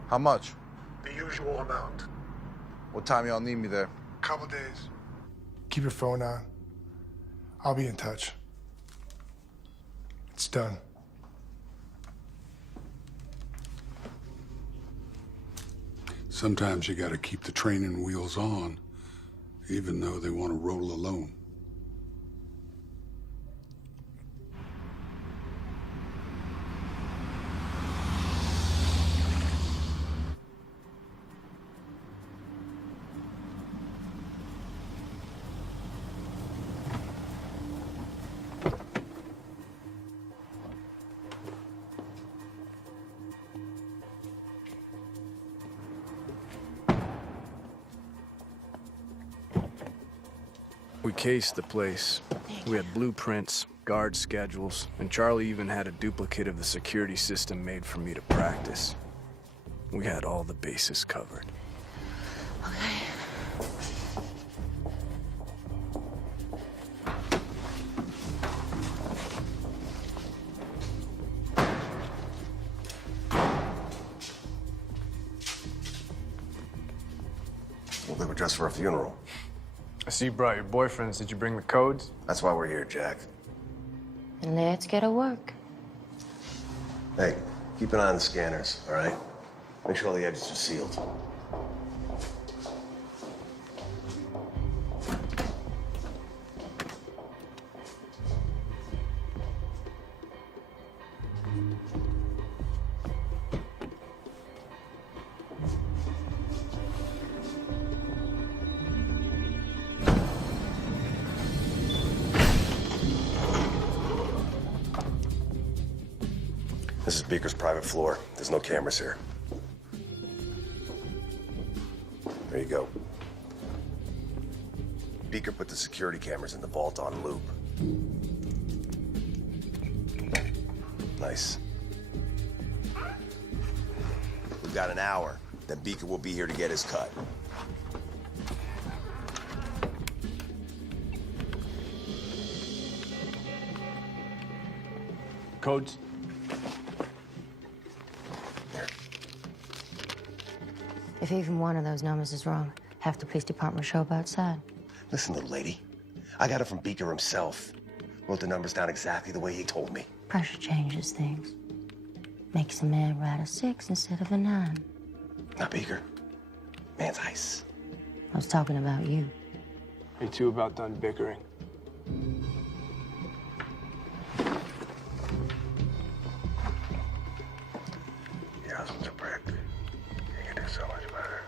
How much? The usual amount. What time y'all need me there? Couple days. Keep your phone on. I'll be in touch. It's done. Sometimes you gotta keep the training wheels on, even though they want to roll alone. We cased the place. We had blueprints, guard schedules, and Charlie even had a duplicate of the security system made for me to practice. We had all the bases covered. Well, they were dressed for a funeral. I see you brought your boyfriends. Did you bring the codes? That's why we're here, Jack. Let's get to work. Hey, keep an eye on the scanners, all right? Make sure all the exits are sealed. This is Beaker's private floor. There's no cameras here. There you go. Beaker put the security cameras in the vault on loop. Nice. We've got an hour. Then Beaker will be here to get his cut. Codes? If even one of those numbers is wrong, half the police department will show up outside. Listen, little lady. I got it from Beaker himself. Wrote the numbers down exactly the way he told me. Pressure changes things. Makes a man write a 6 instead of a 9. Not Beaker. Man's ice. I was talking about you. You two about done bickering. Your husband's a prick. You can do so much better.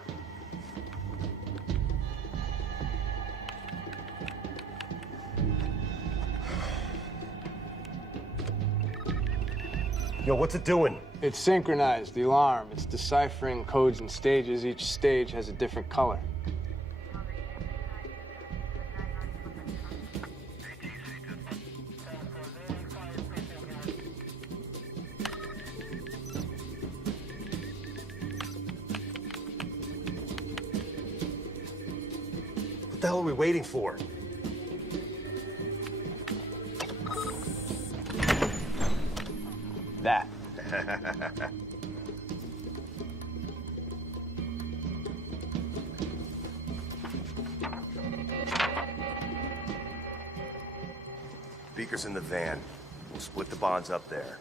Yo, what's it doing? It's synchronized, the alarm. It's deciphering codes and stages. Each stage has a different color. What the hell are we waiting for? That. Beaker's in the van. We'll split the bonds up there.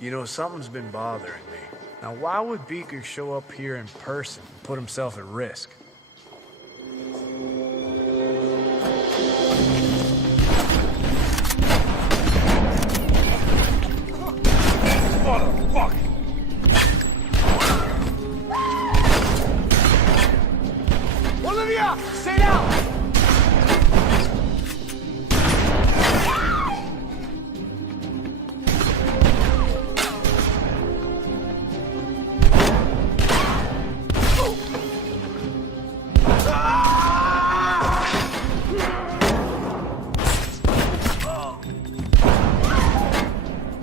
You know, something's been bothering me. Now, why would Beaker show up here in person and put himself at risk? Motherfucker! Olivia! Stay down!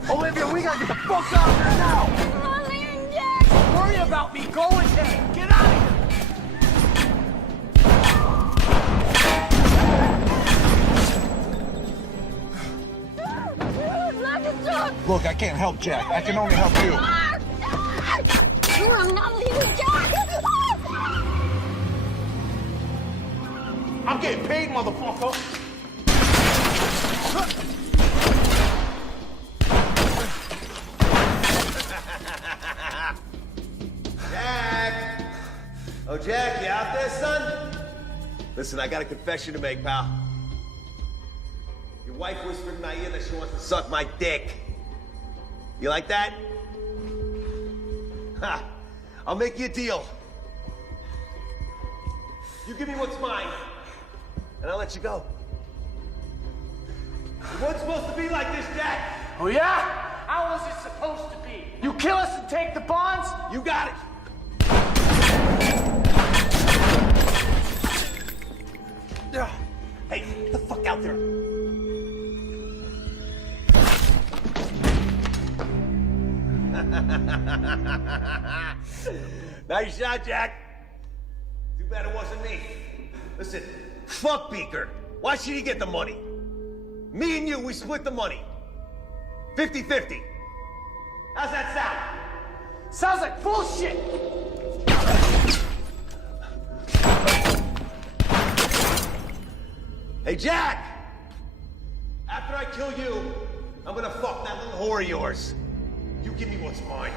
Olivia, we gotta get the fuck out of here now! Don't worry about me. Go ahead. Get out of here! Look, I can't help Jack. I can only help you. I'm not leaving Jack! I'm getting paid, motherfucker! Jack! Oh, Jack, you out there, son? Listen, I got a confession to make, pal. Your wife whispered in my ear that she wants to suck my dick. You like that? Ha! I'll make you a deal. You give me what's mine, and I'll let you go. It wasn't supposed to be like this, Jack. Oh, yeah? How was it supposed to be? You kill us and take the bonds? You got it. Hey, get the fuck out there. Nice shot, Jack. Too bad it wasn't me. Listen, fuck Beaker. Why should he get the money? Me and you, we split the money. 50-50. How's that sound? Sounds like bullshit! Hey, Jack! After I kill you, I'm gonna fuck that little whore of yours. You give me what's mine.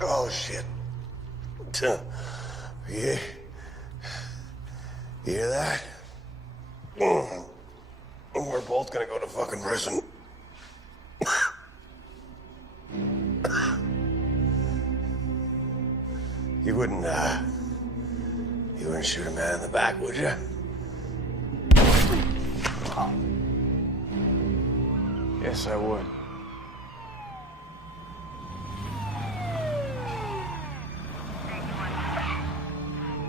Oh, shit. Yeah. You hear that? We're both gonna go to fucking prison. You wouldn't shoot a man in the back, would you? Yes, I would.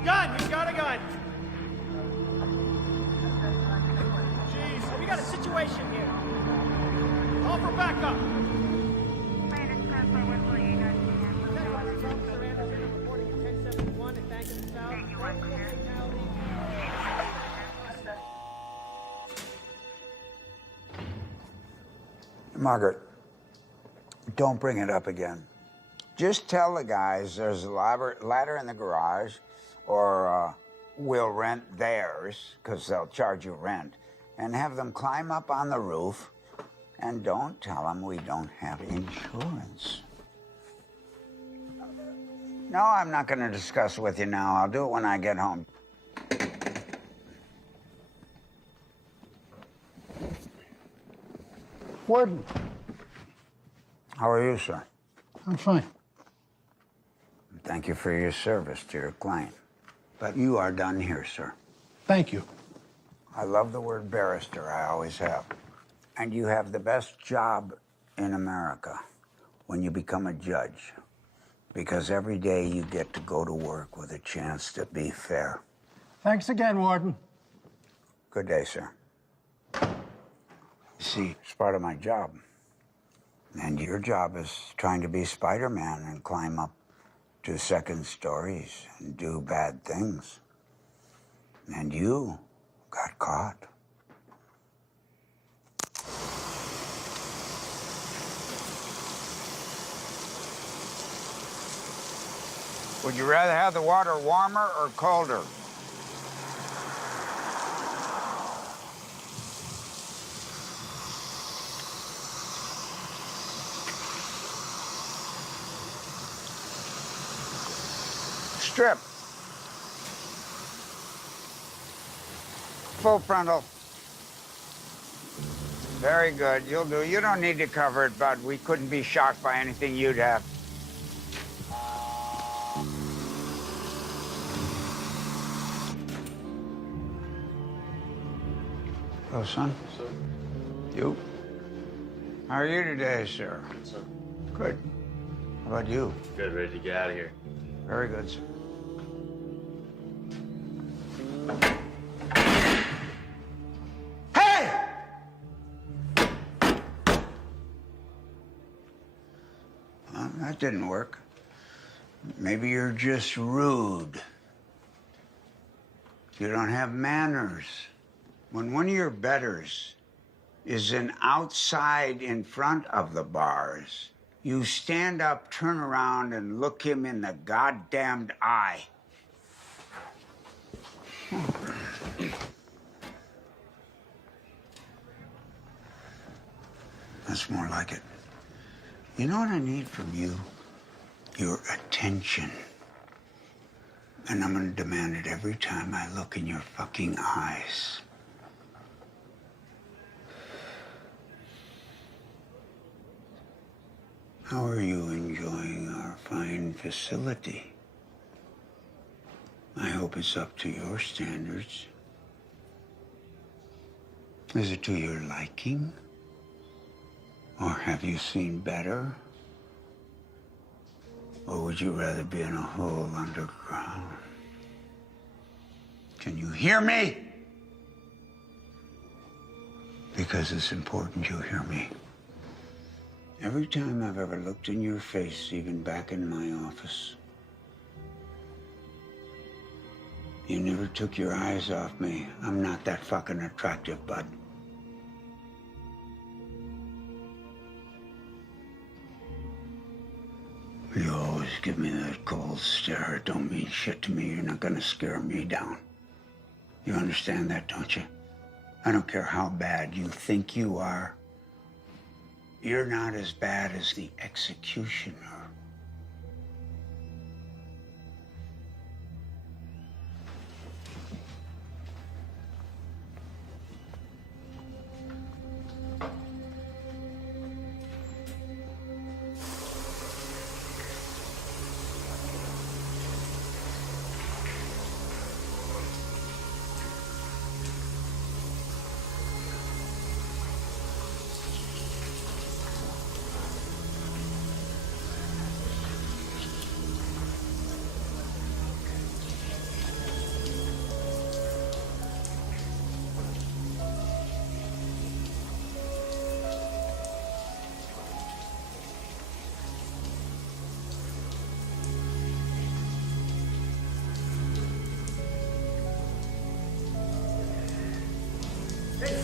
Gun! He's got a gun! Jeez, we got a situation here. Call for backup! Margaret, don't bring it up again. Just tell the guys there's a ladder in the garage, or we'll rent theirs, because they'll charge you rent, and have them climb up on the roof, and don't tell them we don't have insurance. No, I'm not going to discuss it with you now. I'll do it when I get home. Warden. How are you, sir? I'm fine. Thank you for your service to your client. But you are done here, sir. Thank you. I love the word barrister. I always have. And you have the best job in America when you become a judge. Because every day you get to go to work with a chance to be fair. Thanks again, Warden. Good day, sir. See, it's part of my job. And your job is trying to be Spider-Man and climb up to second stories and do bad things. And you got caught. Would you rather have the water warmer or colder? Strip. Full frontal. Very good. You'll do. You don't need to cover it, bud. We couldn't be shocked by anything you'd have. Hello, son. Sir. You? How are you today, sir? Good, sir. Good. How about you? Good, ready to get out of here. Very good, sir. Hey! Well, that didn't work. Maybe you're just rude. You don't have manners. When one of your betters is outside in front of the bars, you stand up, turn around, and look him in the goddamned eye. That's more like it. You know what I need from you? Your attention. And I'm gonna demand it every time I look in your fucking eyes. How are you enjoying our fine facility? I hope it's up to your standards. Is it to your liking? Or have you seen better? Or would you rather be in a hole underground? Can you hear me? Because it's important you hear me. Every time I've ever looked in your face, even back in my office, you never took your eyes off me. I'm not that fucking attractive, bud. You always give me that cold stare. It don't mean shit to me. You're not gonna scare me down. You understand that, don't you? I don't care how bad you think you are. You're not as bad as the executioner.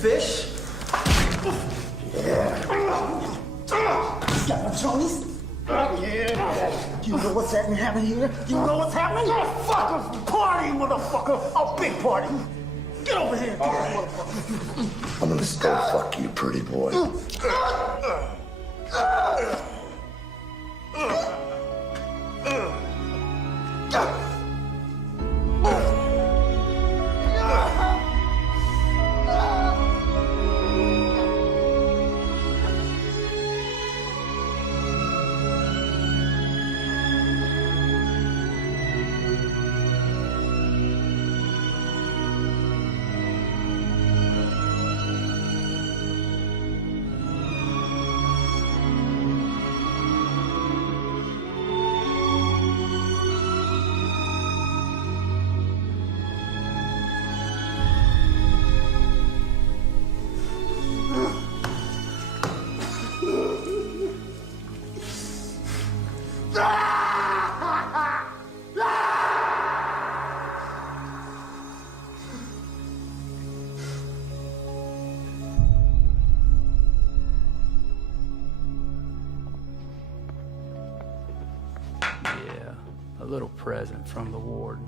Fish? Yeah. Got my chonies? Yeah. You know what's happening here? You know what's happening? Fucker! Party, motherfucker! A big party! Get over here! All right. I'm gonna still fuck you, pretty boy. A little present from the warden.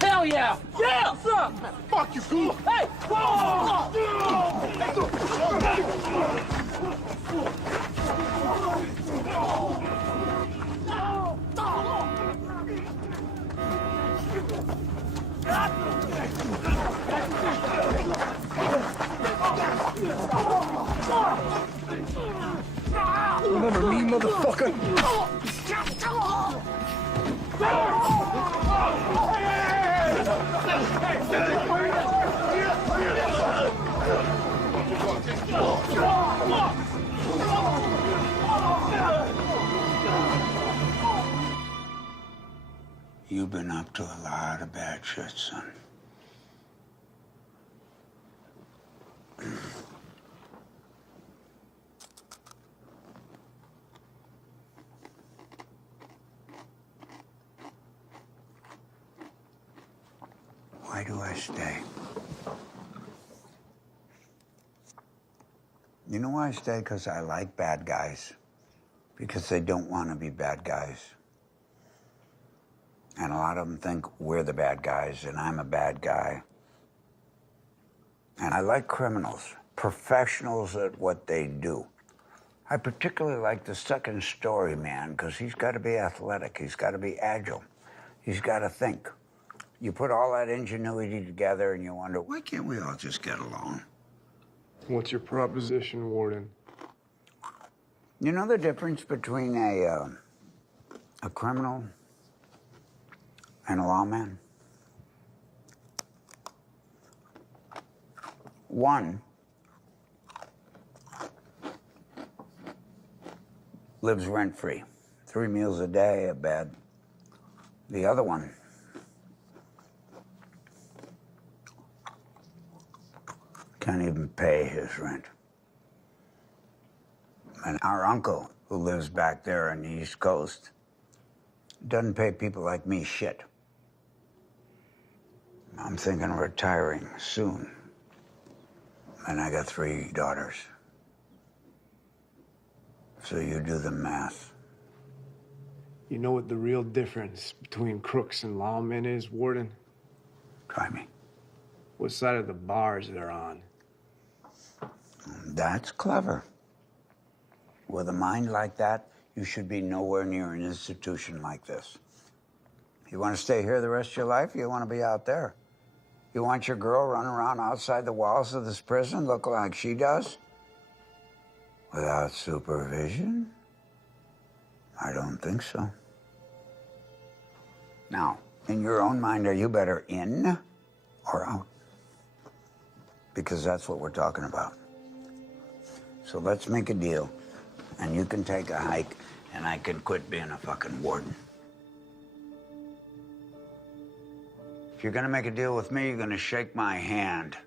Hell yeah! Yeah! What's up? Fuck you, fool! Hey! Remember me, motherfucker? You've been up to a lot of bad shit, son. Why do I stay? You know why I stay? Because I like bad guys. Because they don't want to be bad guys. And a lot of them think we're the bad guys, and I'm a bad guy. And I like criminals, professionals at what they do. I particularly like the second story man because he's got to be athletic. He's got to be agile. He's got to think. You put all that ingenuity together and you wonder, why can't we all just get along? What's your proposition, Warden? You know the difference between a criminal and a lawman? One lives rent-free, 3 meals a day, a bed. The other one can't even pay his rent. And our uncle, who lives back there on the East Coast, doesn't pay people like me shit. I'm thinking of retiring soon. And I got 3 daughters. So you do the math. You know what the real difference between crooks and lawmen is, Warden? Try me. What side of the bars they're on. That's clever. With a mind like that, you should be nowhere near an institution like this. You want to stay here the rest of your life, or you want to be out there? You want your girl running around outside the walls of this prison looking like she does? Without supervision? I don't think so. Now, in your own mind, are you better in or out? Because that's what we're talking about. So let's make a deal. And you can take a hike, and I can quit being a fucking warden. If you're gonna make a deal with me, you're gonna shake my hand.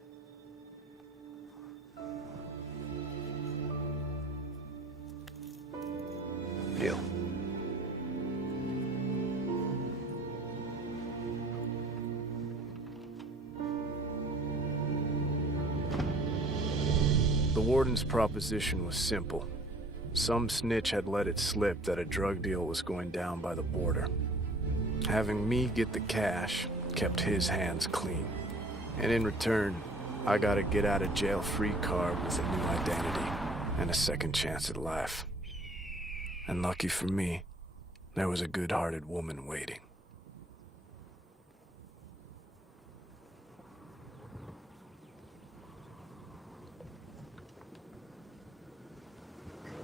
Deal. The warden's proposition was simple. Some snitch had let it slip that a drug deal was going down by the border. Having me get the cash kept his hands clean. And in return, I got a get-out-of-jail-free card with a new identity and a second chance at life. And lucky for me, there was a good-hearted woman waiting.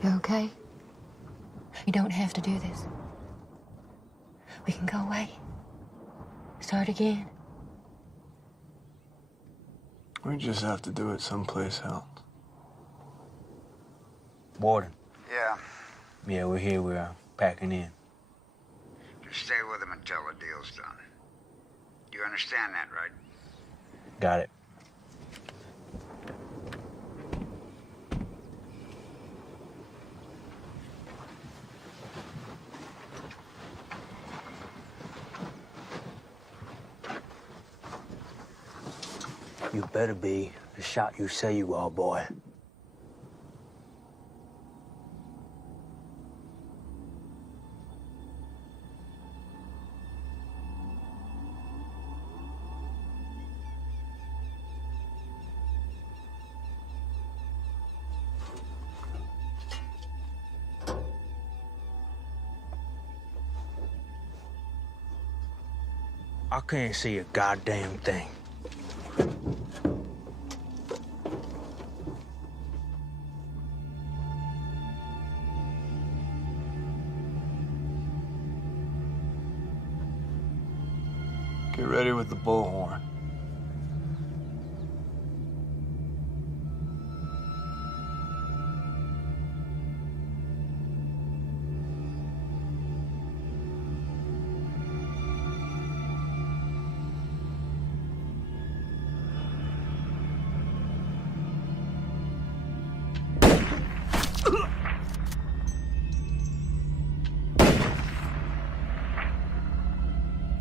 You okay? You don't have to do this. We can go away. Start again. We just have to do it someplace else. Warden. Yeah. Yeah, we're here. We're packing in. Just stay with him until the deal's done. You understand that, right? Got it. You better be the shot you say you are, boy. I can't see a goddamn thing. Get ready with the bullhorn.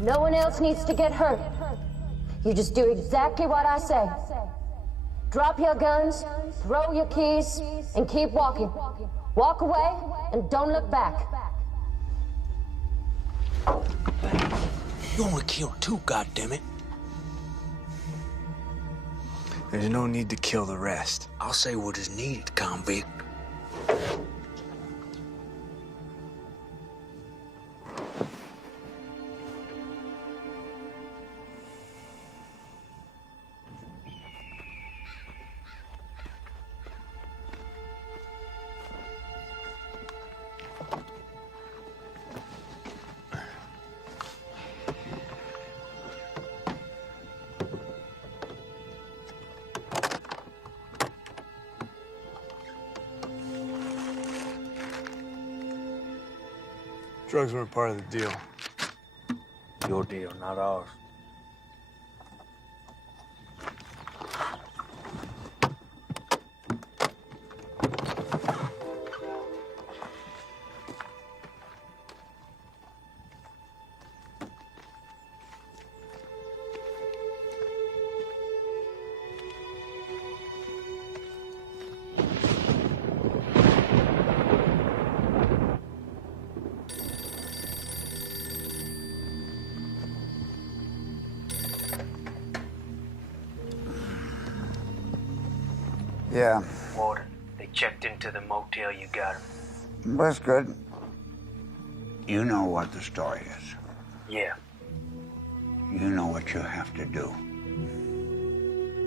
No one else needs to get hurt. You just do exactly what I say. Drop your guns, throw your keys, and keep walking. Walk away and don't look back. You only killed 2, goddammit. There's no need to kill the rest. I'll say what is needed, convict. Drugs weren't part of the deal. Your deal, not ours. Yeah, Warden, they checked into the motel you got him. that's good. You know what the story is. Yeah. You know what you have to do.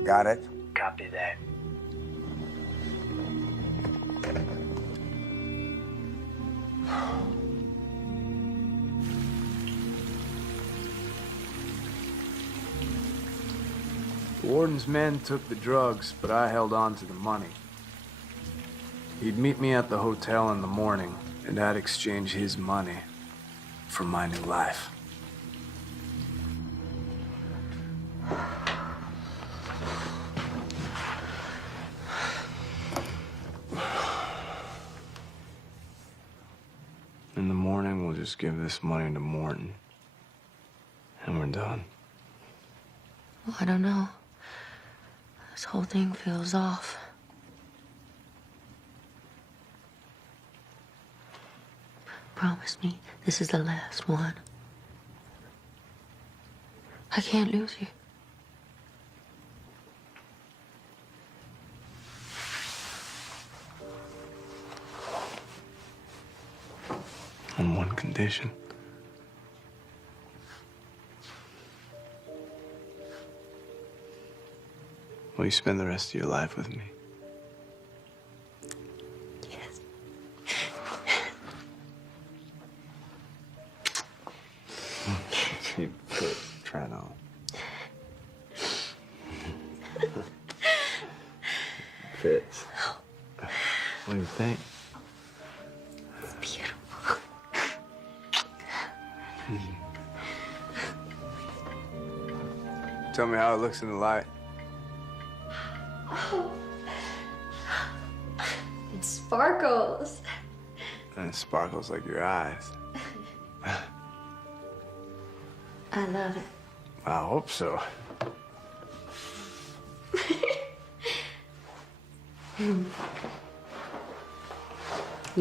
Got it? Copy that. The warden's men took the drugs, but I held on to the money. He'd meet me at the hotel in the morning, and I'd exchange his money for my new life. In the morning, we'll just give this money to Morton, and we're done. Well, I don't know. This whole thing feels off. Promise me this is the last one. I can't lose you. On one condition. Will you spend the rest of your life with me? Yes. Keep trying on. Fits. What do you think? Beautiful. Tell me how it looks in the light. It sparkles. And it sparkles like your eyes. I love it. I hope so. You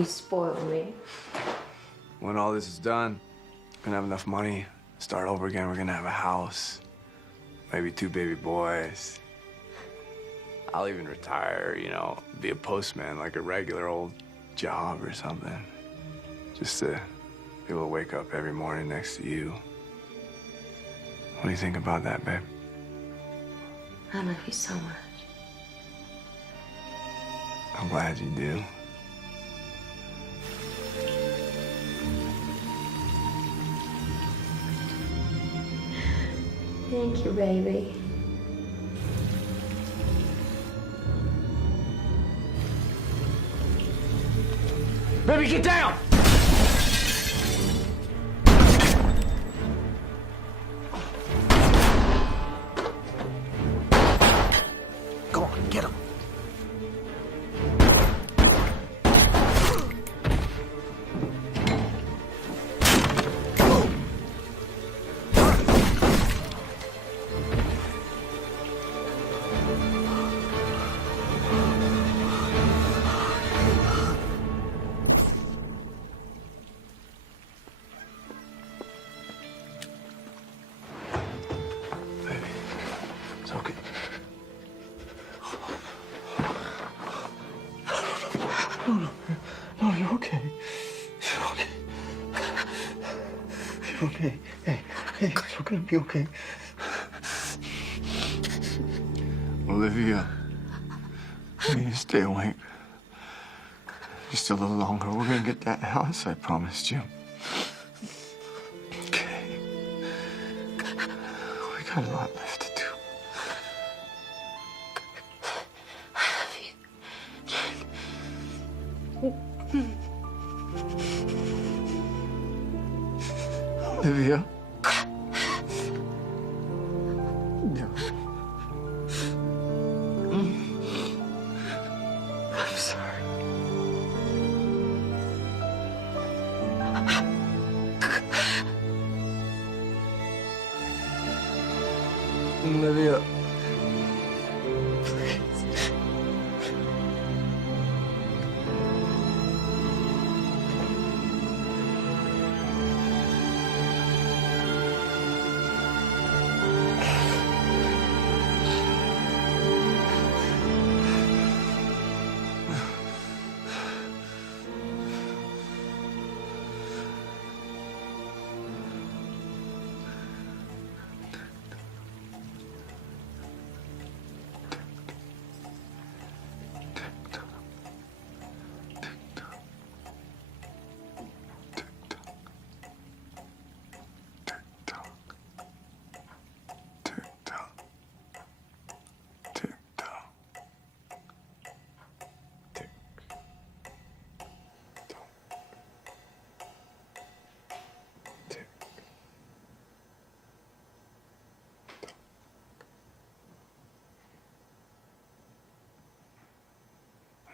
spoiled me. When all this is done, we're gonna have enough money, start over again. We're gonna have a house, maybe 2 baby boys. I'll even retire, you know, be a postman, like a regular old job or something. Just to be able to wake up every morning next to you. What do you think about that, babe? I love you so much. I'm glad you do. Thank you, baby. Baby, get down! Go on, get him. It's okay. No, you're okay. You're okay. You're okay. Hey, you're gonna be okay. Olivia, you need to stay awake. Just a little longer. We're gonna get that house I promised you. Okay. We got a lot left to do. Olivia. No. I'm sorry. Olivia.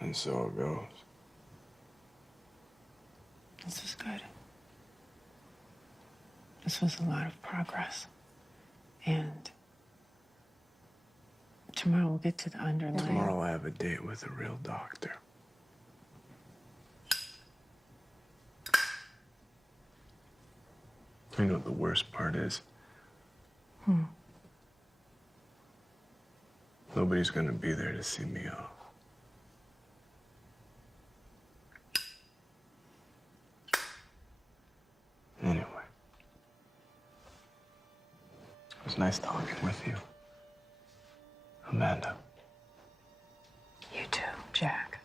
And so it goes. This was good. This was a lot of progress. And tomorrow we'll get to the underlying. Tomorrow I have a date with a real doctor. You know what the worst part is? Nobody's gonna be there to see me off. Anyway, it was nice talking with you, Amanda. You too, Jack.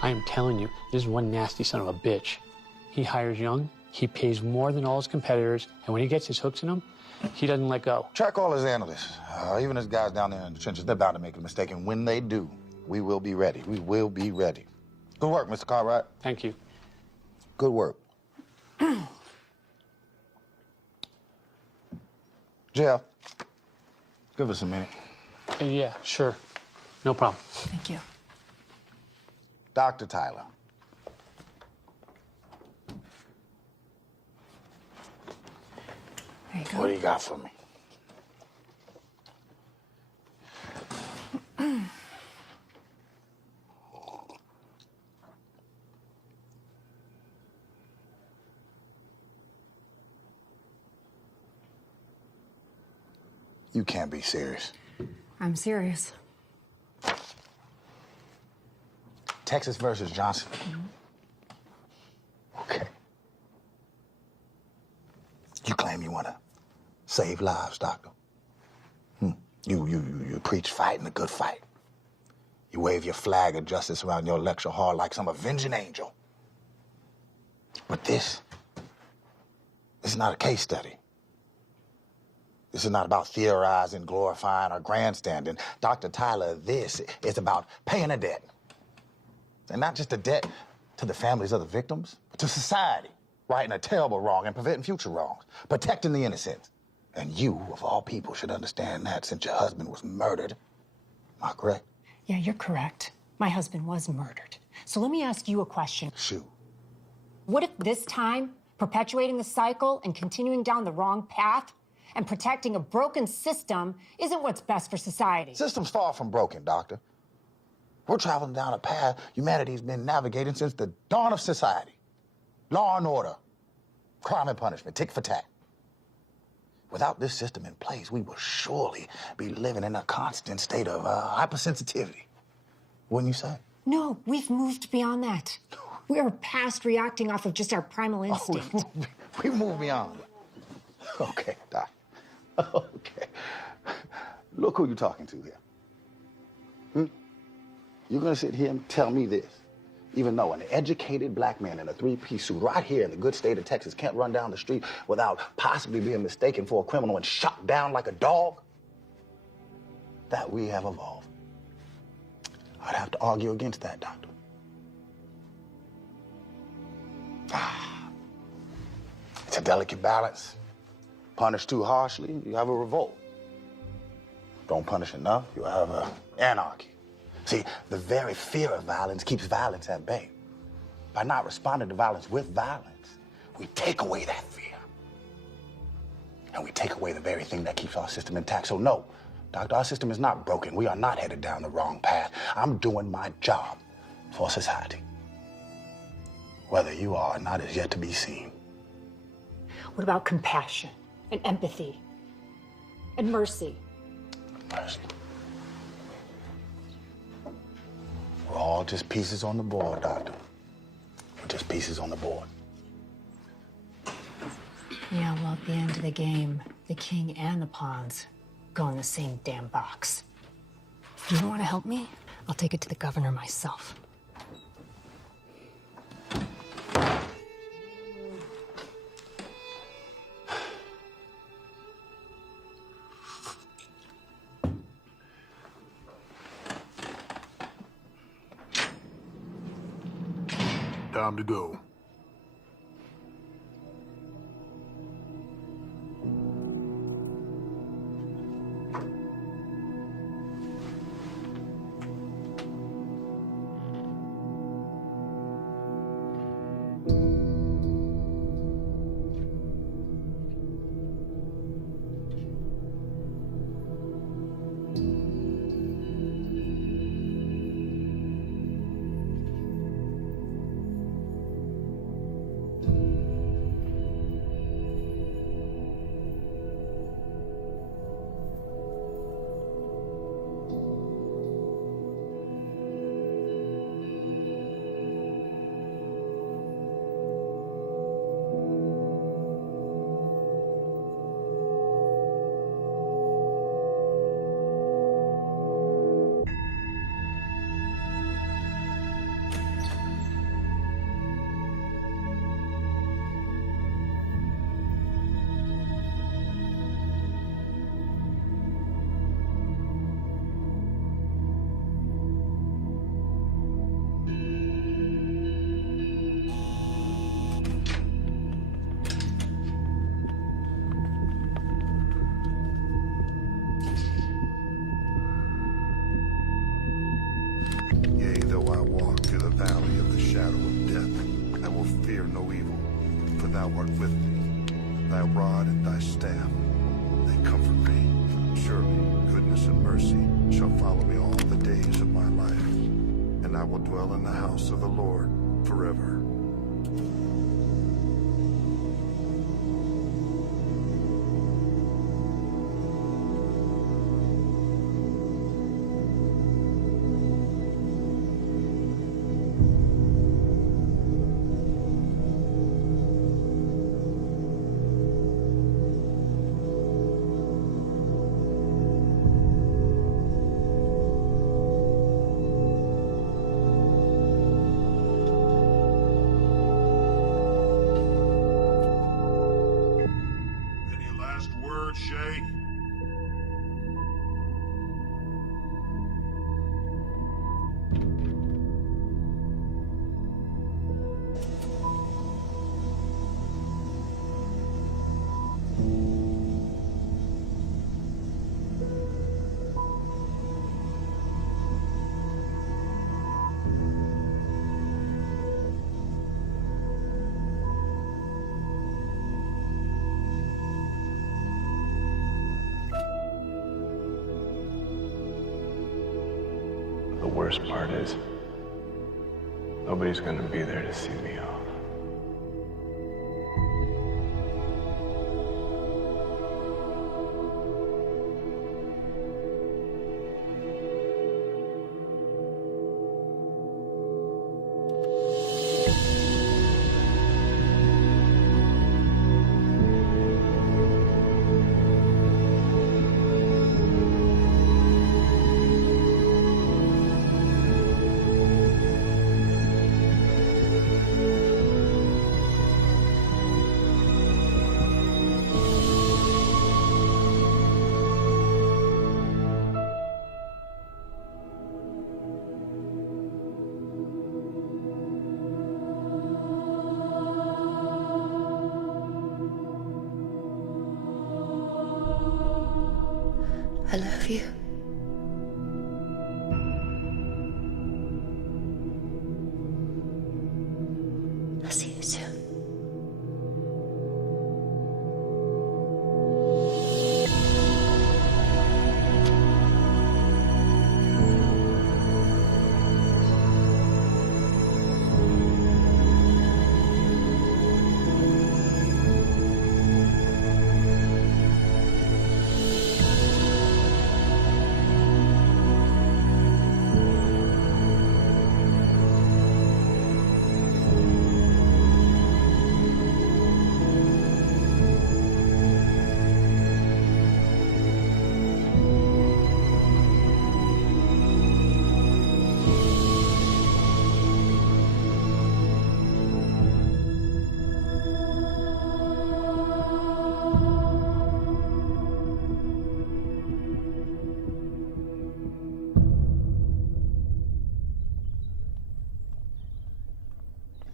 I am telling you, this is one nasty son of a bitch. He hires young, he pays more than all his competitors, and when he gets his hooks in them, he doesn't let go. Track all his analysts, even his guys down there in the trenches. They're bound to make a mistake, and when they do, we will be ready. We will be ready. Good work, Mr. Cartwright. Thank you. Good work. Jeff, give us a minute. Yeah, sure. No problem. Thank you. Dr. Tyler. There you go. What do you got for me? You can't be serious. I'm serious. Texas versus Johnson. Okay. You claim you want to save lives, doctor. You preach fighting a good fight. You wave your flag of justice around your lecture hall like some avenging angel. But this is not a case study. This is not about theorizing, glorifying, or grandstanding. Dr. Tyler, this is about paying a debt. And not just a debt to the families of the victims, but to society, righting a terrible wrong and preventing future wrongs, protecting the innocent. And you, of all people, should understand that since your husband was murdered. Am I correct? Yeah, you're correct. My husband was murdered. So let me ask you a question. Shoot. What if this time, perpetuating the cycle and continuing down the wrong path and protecting a broken system isn't what's best for society? System's far from broken, doctor. We're traveling down a path humanity's been navigating since the dawn of society. Law and order, crime and punishment, tick for tat. Without this system in place, we will surely be living in a constant state of hypersensitivity. Wouldn't you say? No, we've moved beyond that. We're past reacting off of just our primal instinct. We moved beyond. Okay, Doc. Okay. Look who you're talking to here. You're gonna sit here and tell me this, even though an educated black man in a three-piece suit right here in the good state of Texas can't run down the street without possibly being mistaken for a criminal and shot down like a dog? That we have evolved. I'd have to argue against that, doctor. It's a delicate balance. Punish too harshly, you have a revolt. Don't punish enough, you have anarchy. See, the very fear of violence keeps violence at bay. By not responding to violence with violence, we take away that fear. And we take away the very thing that keeps our system intact. So no, doctor, our system is not broken. We are not headed down the wrong path. I'm doing my job for society. Whether you are or not is yet to be seen. What about compassion and empathy and mercy? Mercy. We're all just pieces on the board, doctor. We're just pieces on the board. Yeah, well, at the end of the game, the king and the pawns go in the same damn box. If you don't want to help me, I'll take it to the governor myself. Time to go. worst part is, nobody's gonna be there to see me off. I love you. I'll see you soon.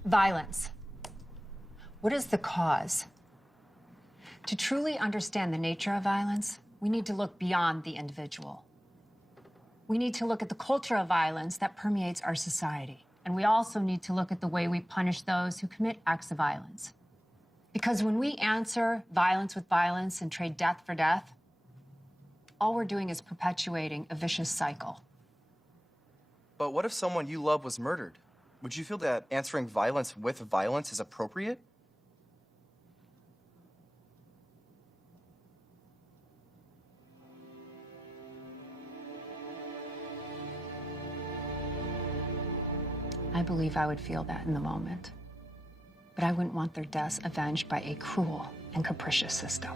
Violence. What is the cause? To truly understand the nature of violence, we need to look beyond the individual. We need to look at the culture of violence that permeates our society. And we also need to look at the way we punish those who commit acts of violence. Because when we answer violence with violence and trade death for death, all we're doing is perpetuating a vicious cycle. But what if someone you love was murdered? Would you feel that answering violence with violence is appropriate? I believe I would feel that in the moment. But I wouldn't want their deaths avenged by a cruel and capricious system.